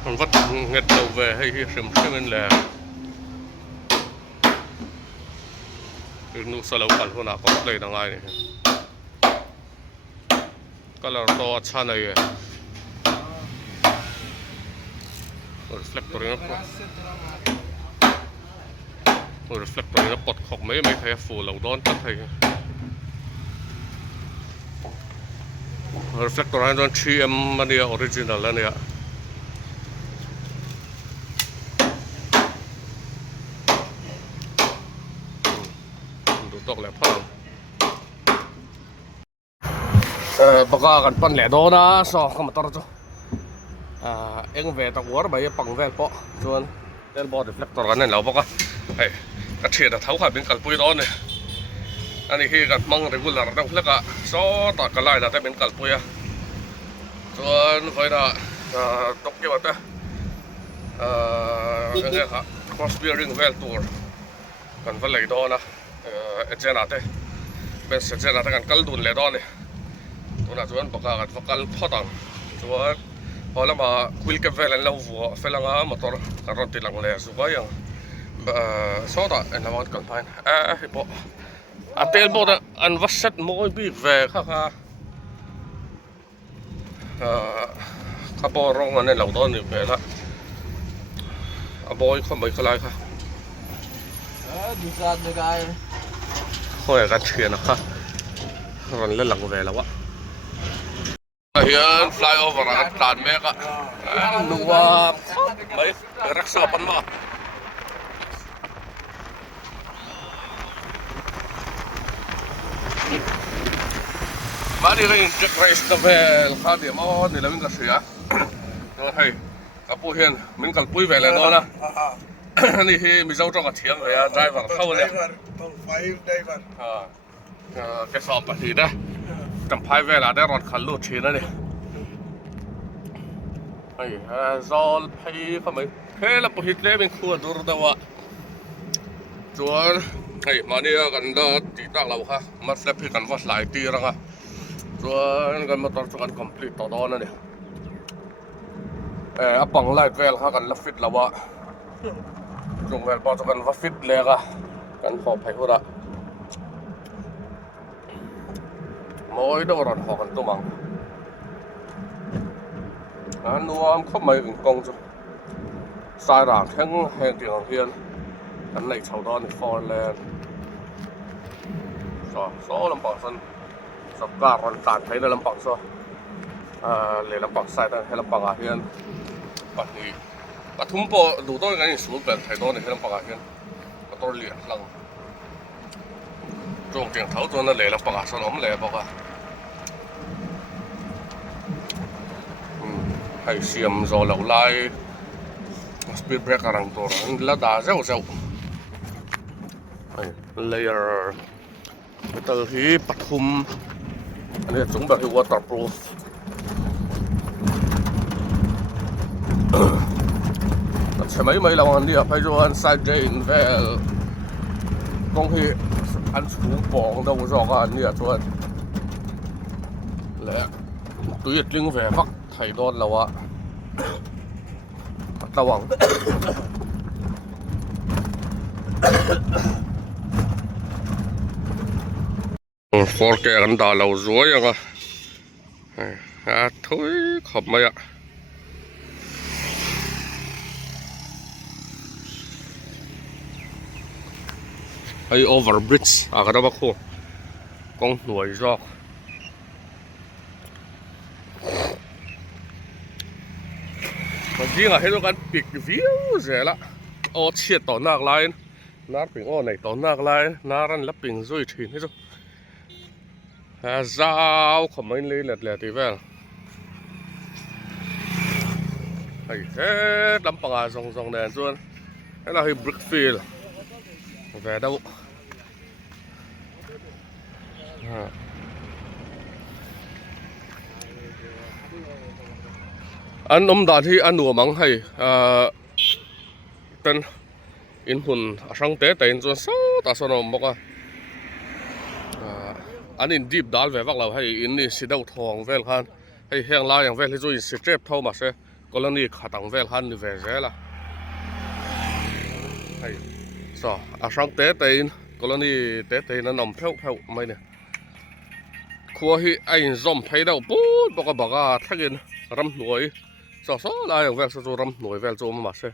มันวัดเงินเราvề hayเสริมเงินแหละนูสลับกันหัวหน้าก็เลยดังไงนี่ก็เราต่อชั้นเลยreflector นี่ก็reflector นี่ก็ปลดขอกไม่ใช่ฟูเราโดนตั้งให้ reflector นี่โดน 3M มันเนี่ย original แล้วเนี่ยตกแล้วพ่อปากกันปั้นแหล่โดนะสองคำตอบจ้ะเอ็งเวตะวัวไปปังเวลปะจวนเดลบอร์ดเรฟเลคเตอร์กันเนี่ยเราบอกว่าเฮ้ยกระเทียดเท้าขาเป็นกัลปุยโดนเนี่ยอันนี้คือกันมังเรกูลาร์นั่งแล้วก็ซอตัดกันไล่แต่เป็นกัลปุยจวนคอยน่ะตกเกี่ยวกับยังไงครับ cross bearing well tour กันวันไหลโดนะเจนาเต้เป็นเจนาเต้กันกัลดุนเลยดอนเนี่ยตัวนั้นชวนปากกันฟักกัลพอตังชวนพอแล้วมาคุยกับเวลาเราวัวเฟลังมอเตอร์การรถติดหลังเลยสุดก็ยังโซดาอันนั้นมันกันไปฮิปโปเตลบอกอันวัชต์มวยบีเวค่ะข้าพอร้องอันนี้เราดอนอยู่เลยละบอยเขาไม่คลายค่ะดีจังเลยกันเขาอยากกันเชียร์นะคะรันเล่นหลังเวลาวะเฮียน fly over กันตานเมฆอะนึกว่าไม่รักษาปัญหามาดีเลยจะเรสต์เวลข้าเดียวมาเนี่ยเราวิ่งกันเสียตัวให้กับผู้เฮียนมิ่งกันปุ้ยเวลเลยนะนี่ที่มีเจ้าจ้องกับเทียงเลยอะไดรเวอร์เข้าเลยแกสอบปฏิได้จำพายเวลาได้รอดขันลูดชีนะเนี่ยไอ้ซอลพายเขาไม่เฮ้ยแล้วพอฮิตเล่เป็นคู่ดูระดับว่าจวนไอ้มาเนี่ยกันได้ตีตั้งเราค่ะมาเซฟให้กันว่าหลายตีแล้วค่ะจวนกันมาต่อกัน complete ต่อตอนนั่นเนี่ยปังไล่เวลค่ะกันแล้วฟิตแล้วว่าจงเวลพอจะกันว่าฟิตเลยค่ะกันขอบให้เขาละมอยดอรันหอกันตัวมังนัวเข้ามาเป็นกองจุสายหลังแข็งแห่งที่ของเฮียนอันในชาวดอนฟอร์แลนด์โซ่ลำปางสันสับการันตานให้ในลำปางโซ่เลยลำปางสายแต่ให้ลำปางอาเฮียนปัจจุบันปฐุมโปดูต้นกันสูงเป็นไทยดอนให้ลำปางอาเฮียนก็ต้นเหลี่ยหลังจงเตียงเท้าตัวนั่นเลยลำปางอาสนอมเลยบอกว่าให้เสียมโซเหลาไล่สปีดเบรกกำลังตัวแล้วด่าเจ้าเลเยอร์ไปเตอร์ที่ปฐุมอันนี้จุ่มแบบที่ waterproof ใช่ไหมไม่ระวังเดียวไปจวนไซด์เดนเวลตรงที่อันสูงปองดาวจอกอันนี้จวนและตัวยึดลิงแฝงไทยโดนแล้ววะระวังฟอร์แกกันด่าเราสวยยังอ่ะทุยขับมาอ่ะไอ้ overbridge ก็ได้บ้างคู่กองหน่วยจอกจริงให้ดูกันปิดวิวเสียละโอ้เฉียดต่อหน้าไลน์น้าปิงโอ้ไหนต่อหน้าไลน์น้ารันแล้วปิงซุยทีนี่จ้ะเจ้าขมิ้นเลยเล็ดๆทีเว้ยไอ้เฮ้ยลำปางส่งแดนส่วนให้เราให้บริกฟิลด์แฝดเอา อันอมดาที่อันหนัวมังให้เป็นอินหุ่นช่างเตะแต่อินจนสู้ตาสนมบอกว่าอันนี้ดีบดาลเววักเราให้อินนี่สีดาวทองเวลคันให้แห้งลายอย่างเวลที่จุยสีเจ็บเท่ามาเสียก็แล้วนี่ขัดตังเวลคันนี่เวเจล่ะให้สอช่างเตะแต่อินก็แล้วนี่เตะแต่นั้นนำเท่าไม่เนี่ยคัวให้ไอ้ซอมไทยดาวปุ๊บบอกว่าถ้ากินรำหน่วยสอลายอย่างเวลจะรำหน่วยเวลจะมาเสีย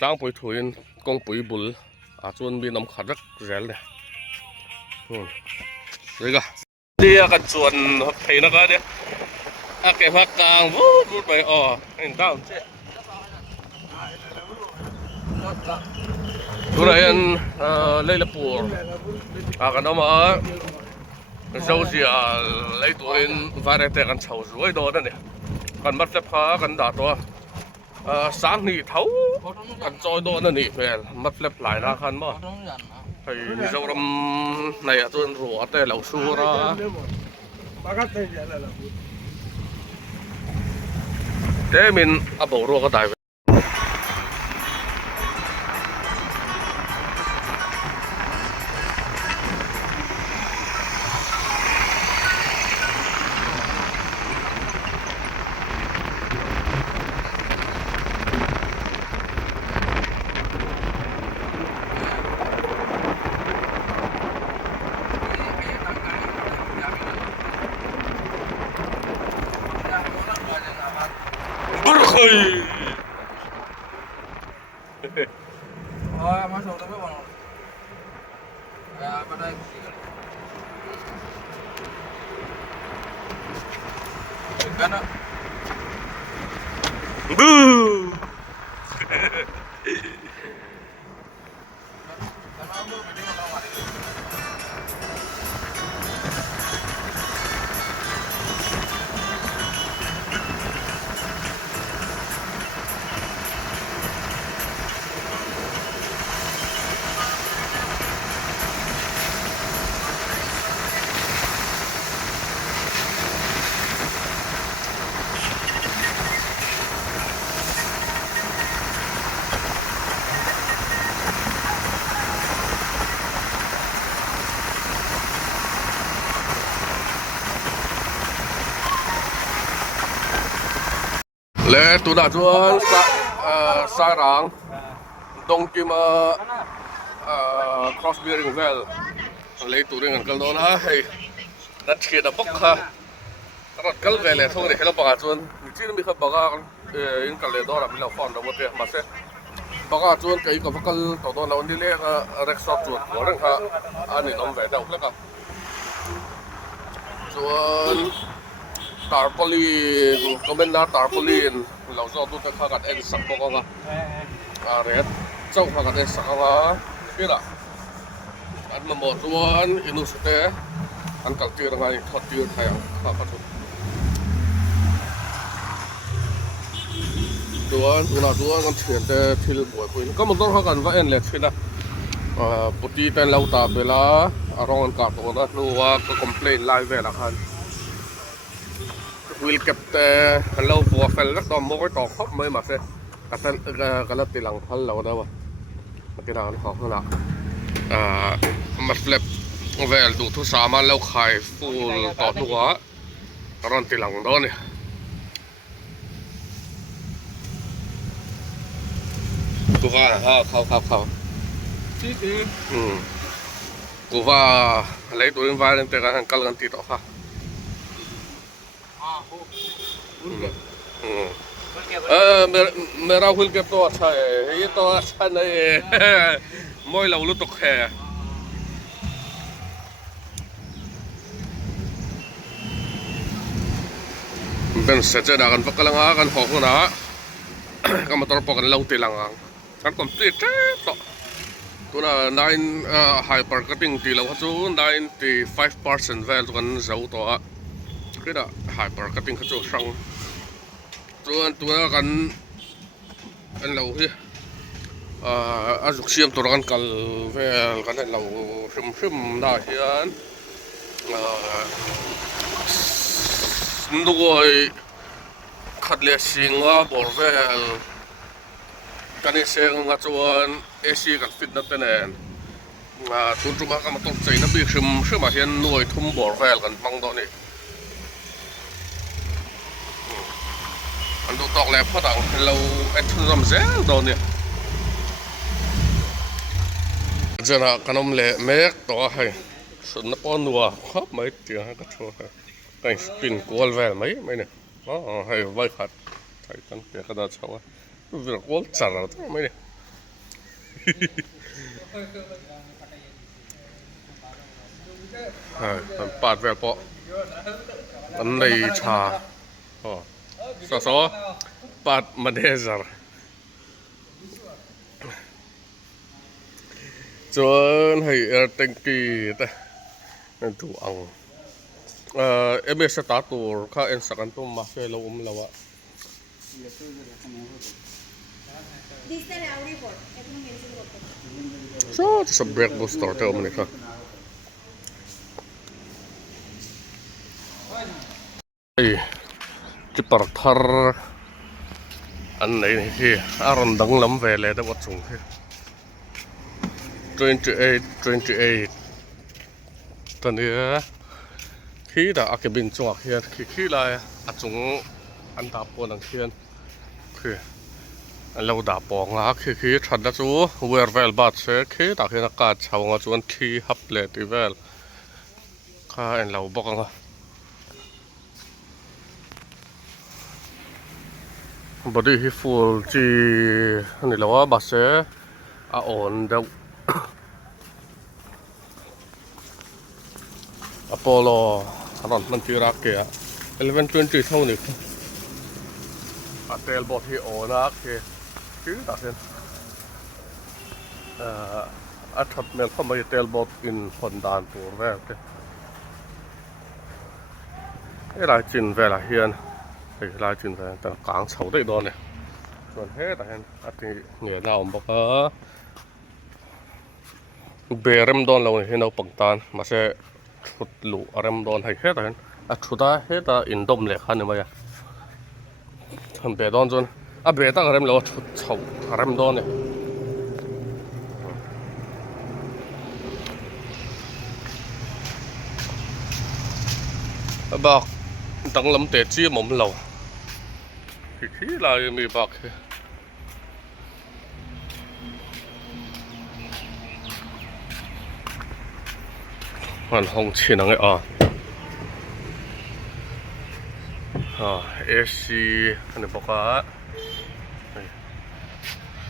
จ้างปุ๋ยถุยกองปุ๋ยบุลจวนมีน้ำขัดรักเจลเนี่ยนี่ก็เรียกันส่วนไทยนะครับเนี่ยเก็บผักกลางวูดไปเห็นดาวตัวไหนอันเลยละปูกันเอามาเจ้าเสียเลยตัวนี้วาระแต่กันเฉาสวยโดนนั่นเนี่ยกันมัดเล็บขากันด่าตัวสางนี่เท่ากันจอยโดนนั่นนี่เพื่อนมัดเล็บหลายราคันบ่ไอ้นี่เจ้ารำในตัวรัวแต่เหล่าชัวระเดี๋ยวมินอับรัวก็ตายmasuk tapi bang, ya pada karena le tu đã chuan sa rang dong kim cross bearing well le tu ring kal don ha hei dat khia da bok kha rat kal ve le thong re khela ba chuan ni chin mi kha ba in kal le do ra mi lo phone da bote ma se ba chuan kai ka vakal to do lawn ni le rickshaw chu ko rang kha ani dom ve da uk la ka chuan tarpaulin komenda tarpaulin lau zo tu ta khagat en sak ko ga red chau khagat en sak ga kira an ma mo chuan inu ste an kal tir ngai thot tir thayang kha ka chuan kan thian te thil boi pui ka mo dor kan va en le thina puti ten lau ta bela arong an ka to na nuwa ka complain live ve la khan will kept hello for fel rất to mỗi tỏ khóc mới mà xe cái lớp tiền lằng phân lâu đâu mà cái nào nó khó hơn nào mặt flip về đủ thứ sao mà lâu khai full tỏ nữa cái đó tiền lằng đó nèกูว่าเขากูว่าอะไรตัวนี้ว่าเรื่องแต่การกันกันติดต่อค่ะमेरा हुल के तो अच्छा है ये तो अच्छा नहीं है मोई लाउलू तो हैเป็นเสร็จจากกันพักลังอากันหอกนะก็มาตรปกันเล่าตีลังอ่างกันคอมพลีทตัวน่ะ9 hyper cuttingตีเราจู95% value กันเจ้าตัวก็ได้ hyper cutting เขาจูช่างตัวกันอันเราที่อาจุกเสียมตัวกันกัลเวลกันเราชิมได้ที่อันดูไอ้ข ขัดเลียสิงว่าบอร์เวลกันเสียงงาจวนเอชีกันฟิตนัดแน่นตุนจุมากันมาต้นใจนับบีชิมชื่อมาเห็นหน่วยทุ่มบอร์เวลกันฟังตอนนี้อันดูตอกแล้วพอดังเราเอ็ดทุ่มรำเซลตอนนี้จะน่ะขนมเละเมกตัวให้สุดนับปอนนัวครับไม่เตียงให้กระโชว์กันสปินกอลเวลไหมเนี่ยอ๋อให้ไว้ขัดใส่กันเปียกระดาษเช้าวิ่งกอลจัดแล้วไหมเนี่ยมันปาดแววปะอันในชาอ๋อสอปาดมันเดซาร์จนให้ตังกีแต่ถูกอังเอเมสตาตูข้าเอ็นสักันตุมาเฟลอุมละวะ so just a break booster เท่ามันนี่ครับจิปาร์ทาร์อันไหนนี่ที่อารันดังล้ำเวลได้วัดสูงที่28ตอนนี้ที่แต่อาเกบินจวกเฮียขี้ลายอาจงอันตาปนังเฮียนคือเราด่าปองละขี้ชัดนะจูเวอร์เวลบาดเสียขี้แต่เฮียนอากาศชาวงาจวนขี้ฮับเลติเวลข้าเอ็นเราบอกกันว่าบอดี้ฮิฟูลจีนี่เราว่าบาดเสียอ่อนเดาอพอลโลอันนั้นมันที่รักเกีย1120เท่านี้เตลบอที่โอนักคือตัดเส้นอัฐเมลเข้ามาเตลบอทอินพอนดานตัวแรกหลายจินเวลาเฮียนหลายจินเวลาแต่กลางเสาได้โดนเนี่ยส่วนเฮ้แต่เห็นอันที่เหนือเราบอกว่าเบรมโดนเราเห็นเราปังตานมาเสชุดหลุอารมณ์โดนให้เฮ็ดกันชุดได้เฮ็ดอินดมเลยขันนี่มั้ยทำเบดอนจนเบตั้งอารมณ์เราชุดเฉาอารมณ์โดนเนี่ยบอกตั้งลำเตะจี้หม่อมเราที่เรามีบอกมันห้องชินังไงเอซีอันนี้บอกว่า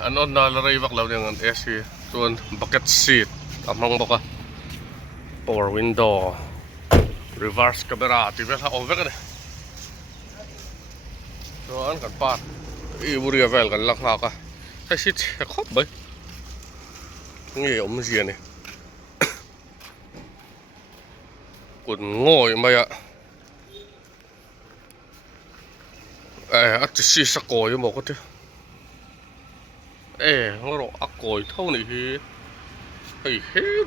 อันนั้นอะไรบักเราเนี่ยเอซีส่วนบักเก็ตซีทอันนั้นบอกว่า power window reverse camera ที่เวลาเอาไว้กันเลยส่วนกันปาดอีบุรีเวลกันลักหนักใช้ชิดครบไปนี่อมเสียนี่กุนโง่ยังไงอัดซีสกอยยังบอกว่าที่เราอักกอยเท่านี้เฮ้ย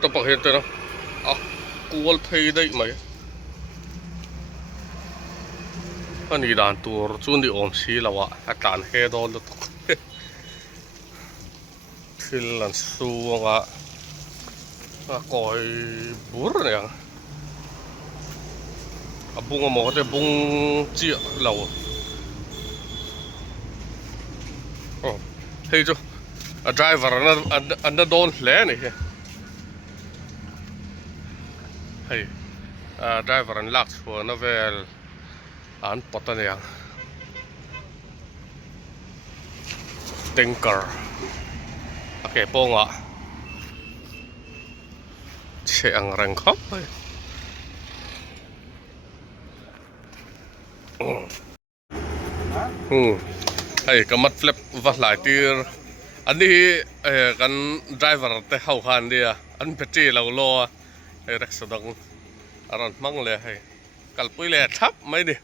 ต้องบอกเห็นแต่นะอักกวลเพย์ได้ไหมอันนี้ด่านตัวจุนดีอมซีแล้วอะอาจารย์เฮดอลตุกฟิลลันซูงะกอยบุรเนี่ยบุ้งมองแต่บุ้งเจี๊ยเราเฮ้ยจูdriver อันนั้นโดนแหล่นี่เฮ้ยdriver อันลักชัวร์นะเวลอันปอตันยัง tinker โอเคโป้งอ่ะเชียงแรงครับไอ้ก็มัดฟลิปวัดหลายทีอันนี้กัน driver แต่เข้าคันเดียอันเป็นที่เราล้อไอ้รักษาดังอันนั้นมั่งเลยให้กัลปุยเลยทับไม่ดิ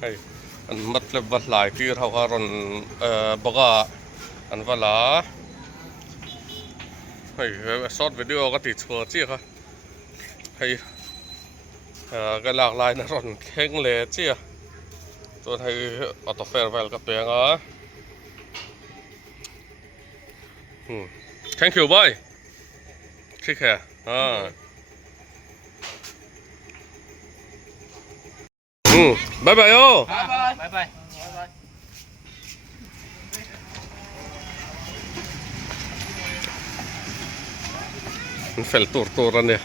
ไอ้อันมัดฟลิปวัดหลายทีเขาคันบอกว่าอันว่าละไอ้ช็อตวิดีโอก็ติดชัวร์จี้ค่ะไอ้ ก็หลากหลายนะรถแข่งเลยเจี๊ยตัวให้ออโต้เฟรเวลกับเปียงthank you boy take care บายบายโอ Bye bye. มันเฟลตัวรันเนี่ย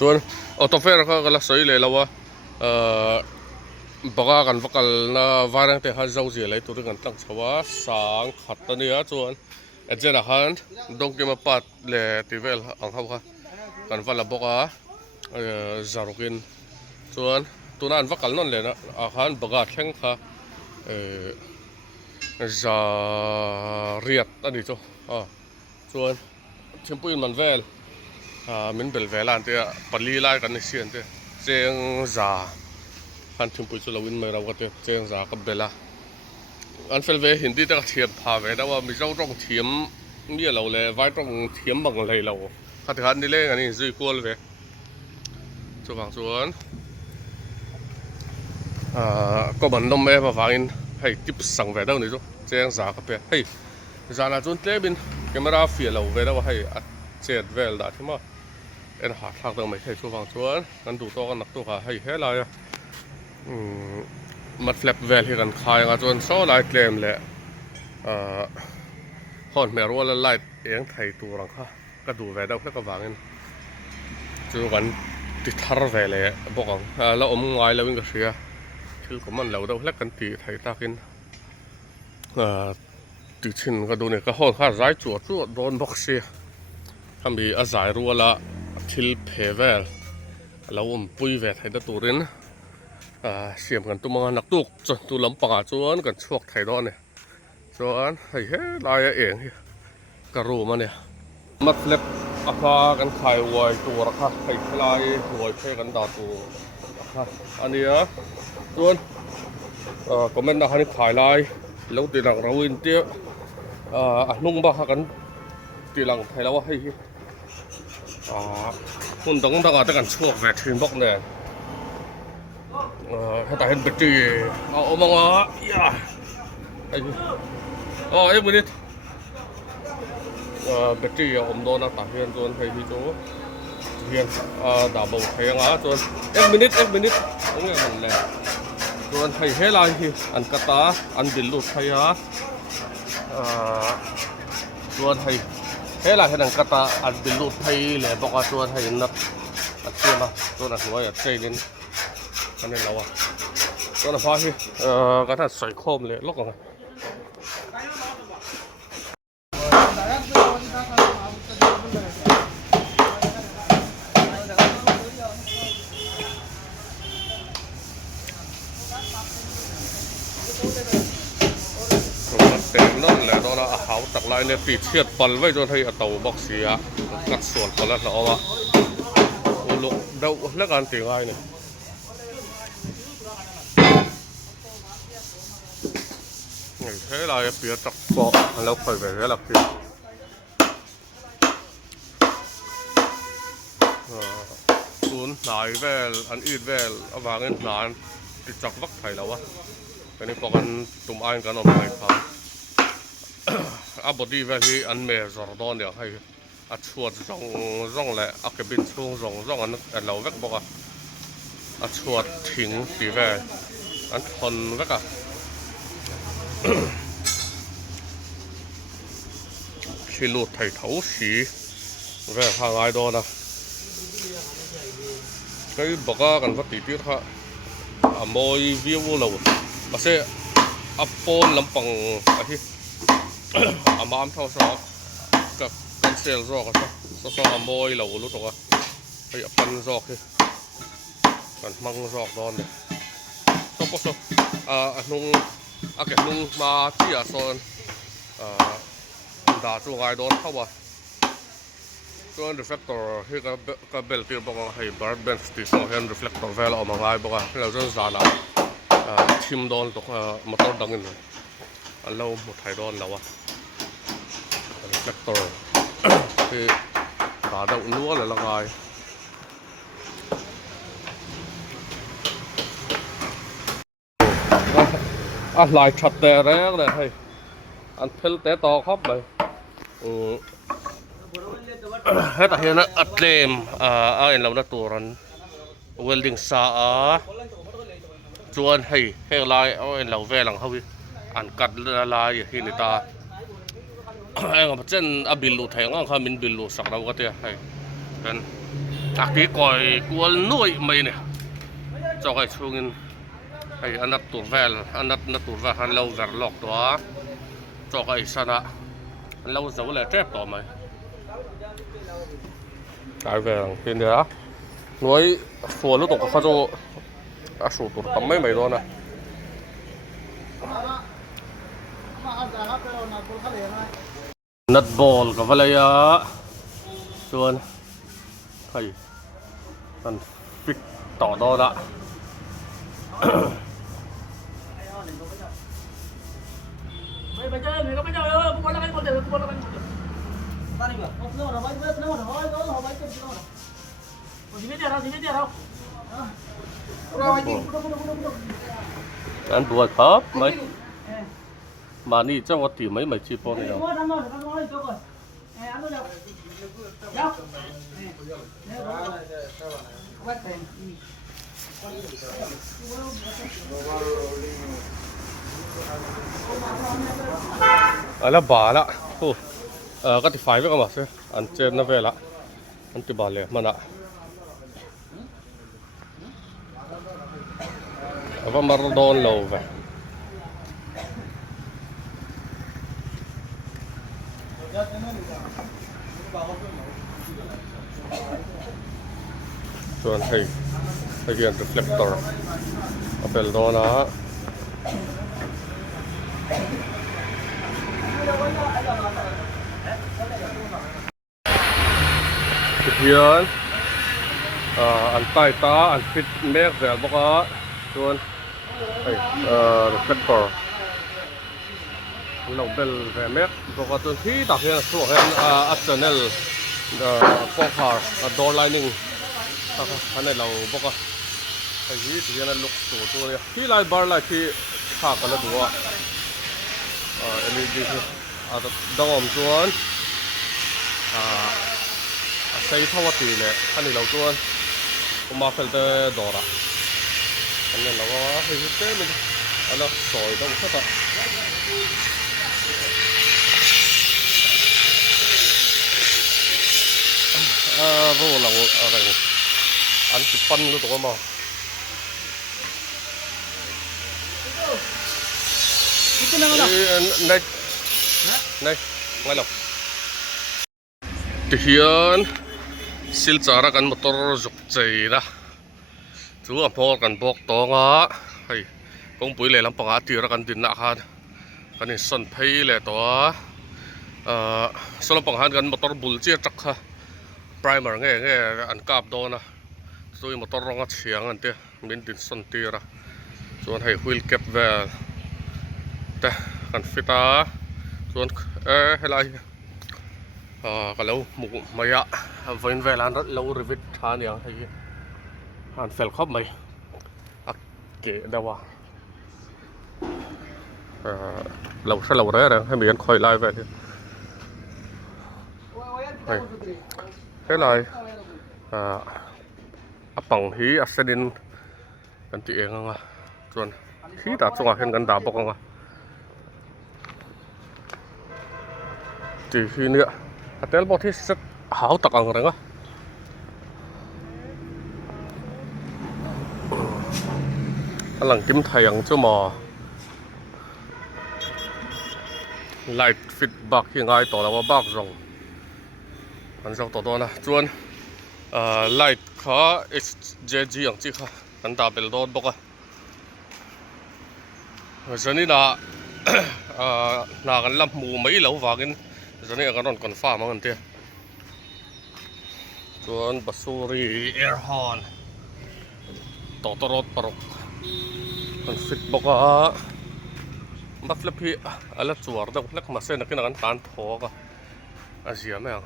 ส่วนออโต้เฟรก็ละสวยเลยแล้วว่าบอกกันว่ากันนะวารังเตะฮันเจ้าเสียเลยตัวกันตั้งชาวสังขัดตัวนี้ส่วนเจ้าหันดงกิมาปัดเลยทีเวลอังเขาค่ะกันว่าละบอกจารุกินส่วนตัวนั้นว่ากันนั่นเลยนะอาหารบอกแข่งค่ะจะเรียดอันนี้จ้ะส่วนเชื่อมปุยมันเวลมันเป็นเวลาที่ปลีไล่กันในเสียนที่เจียงจ่าคันเชื่อมปุยสุลวินไม่เราก็ที่เจียงจ่ากับเบลล่าอันเฟลเวหินที่จะเทียบพาไปแต่ว่ามีเจ้าต้องเทียมเนี่ยเราเลยไว้ต้องเทียมบางอะไรเราขัดขันนี่เล่นอันนี้ซุยกวนเลยส่วนก็มันต้องไม่มาฟังให้ทิปสั่งเวลาหน่อยจ้ะเจียงจ่ากับเบลให้จานาจนเตบินแคมราฟิเราเวลาว่าให้เจ็ดเวลได้ใช่ไหมเอ็นหาทางต้องไม่ให้ช่วงส่วนนั้นดูตัวกันนักตัวค่ะให้เฮ้ยอะไรมัดแฟลปเวลให้กันคายกันจนโซ่ไล่เกมเลยฮอนเมรัวแล้วไล่เองไทยตัวรังค่ะก็ดูเวลาเพื่อก็วางเงินจู่กันติดทาร์เวลเลยบอกกันแล้วไงแล้ววิ่งกระเสียชื่อของมันเราเพื่อกันตีไทยตากินติดชินก็ดูเนี่ยก็ห้องข้าร้ายจวดโดนบ็อกเซียทำบีอาศัยรัวละทิลเพเวลแล้วปุยเวทให้ได้ตัวเรนเสียมกันตัวมันนักตุกจนตัวลำปางจวนกันช่วงไทยดอนเนี่ยจวนให้เฮ้ลายเองกระรูมันเนี่ยมัดเล็บอาภากันไข่วายตัวราคาไข่ลายวายเพ่กันดาตัวราคาอันนี้จวนก็เป็นราคาที่ขายลายแล้วตีหลังเราอินเดียนุ่งบ้ากันตีหลังไทยแล้วว่าให้คนต้องอาจจะกันช่วงแวดถึงบอกเนี่ยให้แต่เห็นเบจีเอามองอย่าไอ้บุญนิดเบจีผมโดนตาเฮียนโดนไทยที่โจ้เฮียนดาบไทยอ่ะจนบุญนิดผมเนี่ยมันแหละจนไทยเฮลัยอันกตาอันดิลลุไทยจนไทยเฮลัยอันกตาอันดิลลุไทยเลยบอกว่าจนไทยนักอัดเสียมาจนหัวอย่าใจเล่นอันนี้เราจนพอที่กระทั่งใส่โคมเลยล็อกกันเต็มนั่นแหละตอนนั้นเขาตักลายเนี่ยติดเชือกปันไว้จนให้เต่าบอกเสียกัดส่วนกันแล้วเราว่าโอ้ลูกเดาแล้วการตีง่ายเนี่ยเฮ้ยเราเปลี่ยนจากเกาะแล้วค่อยไปแล้วเปลี่ยนศูนย์หลายแวลอันอื่นแวลเอาวางเงินนานติดจักวักไทยแล้ววะตอนนี้พอกันตุ่มอ่านกันออกมาครับบดีแวลที่อันเมย์จอร์ดอนเนี่ยให้ชวดร่องแหละอักบินช่วงร่องอันเราแวกบอกชวดทิ้งตีแวลอันทนแวกชิลูไทยเท้าสีแวกทางไอดอนะก็บอกกันว่าตีที่ท่ามอยวิวเรามาเสียปนลำปังอะไรมามเท่าซอกกับกันเซลซอกซอกมอยเรารู้ตัวไอ้ปันซอกคือกันมังซอกดอนเนี่ยซอกซอกนุ่งเก็บนุ่งมาที่โซนด่าจูงไอดอนเข้าว่าตัวรีเฟล็กเตอร์ที่กับเบลที่บอกว่าให้บาร์เบนสตีฟเห็นรีเฟล็กเตอร์เวลออกมาไงบอกว่าเราจะสานทีมโดนตกมอเตอร์ดังเงินเราหมดไทยโดนแล้วรีเฟล็กเตอร์ที่ ราดนัวเลยละไงลายชัดแต่แรกเลยให้อันเพลแต่ต่อครับเลยให้แต่เห็นนะอัดเลมเห็นเราหน้าตัวรันเวลดิ้งซาจวนให้ลายเห็นเราแวหลังเขาวิอันกัดลายที่นิตาไอ้กับเช่นบิลลูแทงอ่ะเขามินบิลลูสักเราก็เตี้ยให้กันอักที่ก่อยกวนนุ่ยไม่เนี่ยจอกไอ้ช่วงนี้ให้อันนัดตัวแวลอันนัดตัวแวลหันเราแวลล็อกตัวจอกไอ้ชนะเราจะว่าอะไรแทบต่อไหมไอ้แวลเห็นเดี๋ยวหน่วยส่วนรู้ตกเขาจะสูตัวทำไม่โดนนะนัดบอลกับอะไรอ่ะส่วนมันฟิกต่อโดนละไปเจอไงก็ไม่เจอพวกคนละกันคนเดียวพวกคนละกันตานี่แบบโน่นเราไปโน่นเราไปโน่นเราไปเจ็บโน่นทีนี้เดียวเราเราไปยิงอันตัวครับไหมมานี่เจ้าวัดตีไม่ชีพอนี่เนาะแล้วบาละโอ้ก็ติดไฟไว้ก่อนมาสิอันเจนนั่นเวละอันติบาเลยมันอะว่ามาโดนโลว์ไปส่วนให้เรียน reflector เอาเป็นโดนนะเพียนอันใต้ตาอันฟิตแม็กแบบบอกว่าส่วนreflector เราเป็นแบบแม็กบอกว่าตัวที่ตักเนี่ยส่วนให้อัดเจเนลฟอกฮาร์ดอร์ไลนิ่งอันนี้เราบอกว่าไอ้ที่นั่นลุกตัวเนี่ยที่ไลน์บาร์ไลน์ที่ขากันแล้วตัวLED ดอมส่วนใช้ท่อวัดตีเลยอันนี้เราส่วนผมมาเฟลเตอร์ดอร์อันนี้เราก็ให้เต้มันอันนั้นสวยต้องเข้าต่อพวกเราอะไรอันติดปั้นรู้ตัวมั้งในไงหรอที่เฮียนสิลจาระกันมอเตอร์จุกใจนะชัวพอกันบอกตัวงะให้กงปุ๋ยเลยลำปางตีระกันดินนะคันกันนี่สันเพย์เลยตัวสลับปังหันกันมอเตอร์บุลเจียจักฮะprimer nghe ăn cạp đó na rồi một tông rong chiang anh thế mình tin sân tia ra rồi hay wheel cap về thế cần fita rồi hay là cái lâu một mấy ạ vén về là rất lâu rồi vít thà nhỉ hay hàn phèn khóc mày kệ đâu lâu sẽ lâu đấy hay mình khỏi lại về thế này bằng hí accidentกันตีเองอ่ะส่วนที่ตัดส่งเห็นกันดาบบอกอ่ะตีที่เนี้ยแต่แล้วบอกที่สักหาวตักอะไรวะหลังจิ้มไทยยังชั่วโมงไลท์ฟิตบักยังไงต่อแล้วว่าบักรงอันสองตัวนะส่วนไลท์ขา HJG อย่างที่ค่ะอันตาเป็นโดนบอกว่าส่วนนี้นะนากันลำหมูไม่เหลวฝากินส่วนนี้ก็นอนก่อนฟ้ามากันเตี้ยส่วนบัสซูรีแอร์ฮอนต่อตรอดปรกมันฟิตบอกว่าบัฟเล็บพี่อะไรสวรรค์เด็กเล็กมาเส้นนักกินกันตานทอกอาเซียนไหมอ่ะ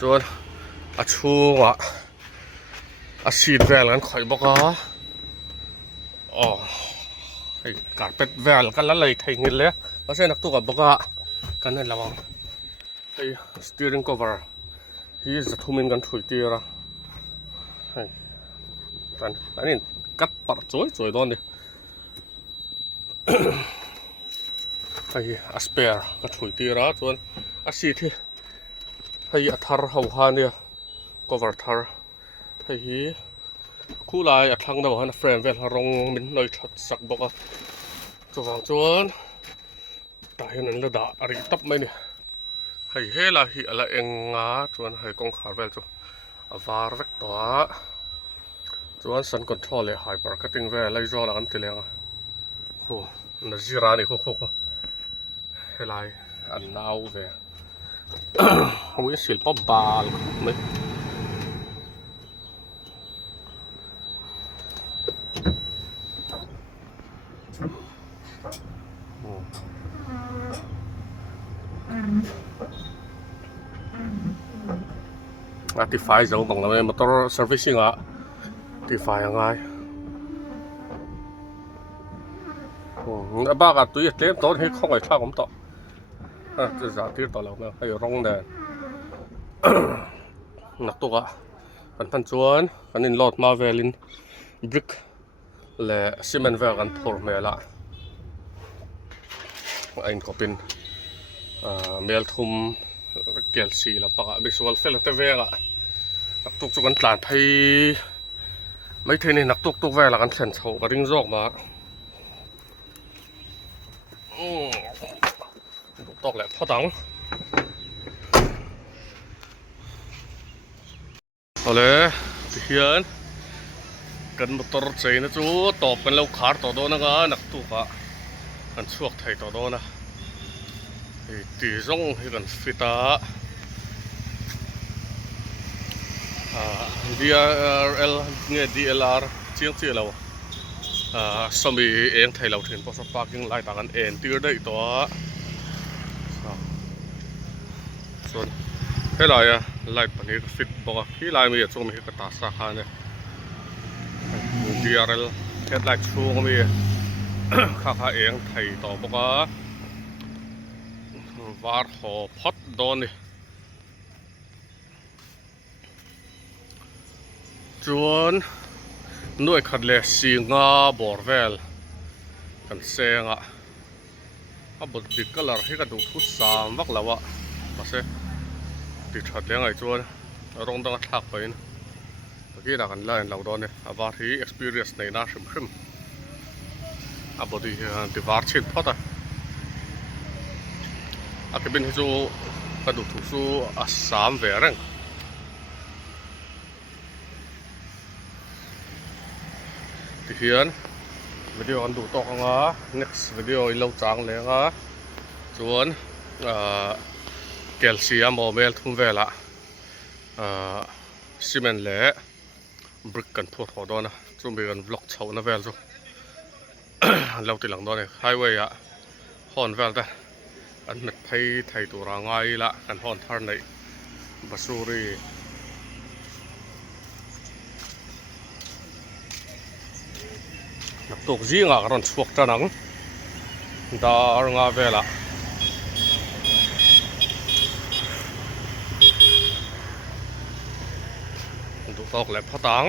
จวนอาชูอ่ะอาชีดแวลกันข่อยบอกอ๋อไอ้การเป็ดแวลกันแล้วเลยไทยเงินเลยแล้วใช่นักตัวกับบอกกันนั่นระวังไอ้ steering cover ที่จะทุ่มกันถุยตีระไอ้กันอันนี้กัดปัดสวยตอนนี้ไอ้อาสเปียร์ก็ถุยตีระจวนอาชีที่ไอ้อัฐารหัวหันเนี่ย cover ทารไอ้คู่ลายอัดทั้งดาวนะเฟรมเวลรงมินลอยชัดสักบอกตัวฟังจวนแต่เห็นนั่นละด่าอะไรตับไหมเนี่ยให้เฮล่ะฮิอะไรเองจวนให้กองขาเวลจูวาร์เวกตัวจวนสันคอนโทรลเลยไฮเปอร์คัตติ้งเวลไล่จอละกันทีเดียวโอ้น่าจีรานี่โคเฮล่ะอันน่าเววิ่งสิลปบบาลไหมที่ไฟจะบังแล้วมอเตอร์เซอร์วิสซิ่งที่ไฟยังไงบ้ากับตัวเต็มต้นให้เข้าไปข้าวผมต่อจะจะที่ต่อแล้วนะให้ร้องแดงนักตัวพันจวนกันนินลอดมาเวลินบริกและซีเมนต์เวลกันพอร์เมล่าไอ้ก็เป็นเมลทุมเกลซีแล้วปะบิสวลเฟลเตเวล่ะนักตุกจุกันตลาดไทยไม่เท่นี่นักตุกเวลากันเส้นเฉากันริ้งโรคมาตกแหละพ่อตังเอาเลยเฮียนกันมอเตอร์ใจนะจูตอบกันแล้วขาดต่อโดนนะกันนักตุกกันช่วงไทยต่อโดนนะตีจงให้กันฟิตาDRL เนี่ย DLR เชียงเชียเราสมัยเองไทยเราถึงพอสปาร์กิ้งไล่ต่างกันเองตีได้ตัวส่วนให้ไรไล่ปนี้ฟิตบอกที่ไล่มีช่วงมีกระตาสาขาเนี่ย DRL เฮ็ดไล่ช่วงมีข้าเองไทยต่อบอกวาร์หอพัดโดนนี่จวนหน่วยขัดเล่สิงห์บอร์เวลกันเซงบดดิกก็เลยให้กระดูกทุสามวักแล้วมาเสติดขัดเลี้ยงไอ้จวนร้องดังทักไปนะเมื่อกี้ดักันไล่เราโดนเนี่ยวาร์ที่ experience ในน่าชิมบดที่วาร์ชิดพอดอาจจะเป็นที่จูกระดูกทุสูสามเวรังที่เขียนวิดีโอกันดูต่อกันnext วิดีโออีกแล้วจังเลยจวนเกลซีโมเมลทุ่มเวลาซีเมนต์เล่บริกกันพูดหัวโดนนะจูมีกันบล็อกเช่านะเวลจูเราติดหลังโดนเนี่ยไฮเวย์ฮอนเวลแต่อันนัดไทยตัวรางไงละกันฮอนทาร์ในบาสูรีนักตกจีงกันสวกจันังดาร์งาเวละดูตกเล็บพตัง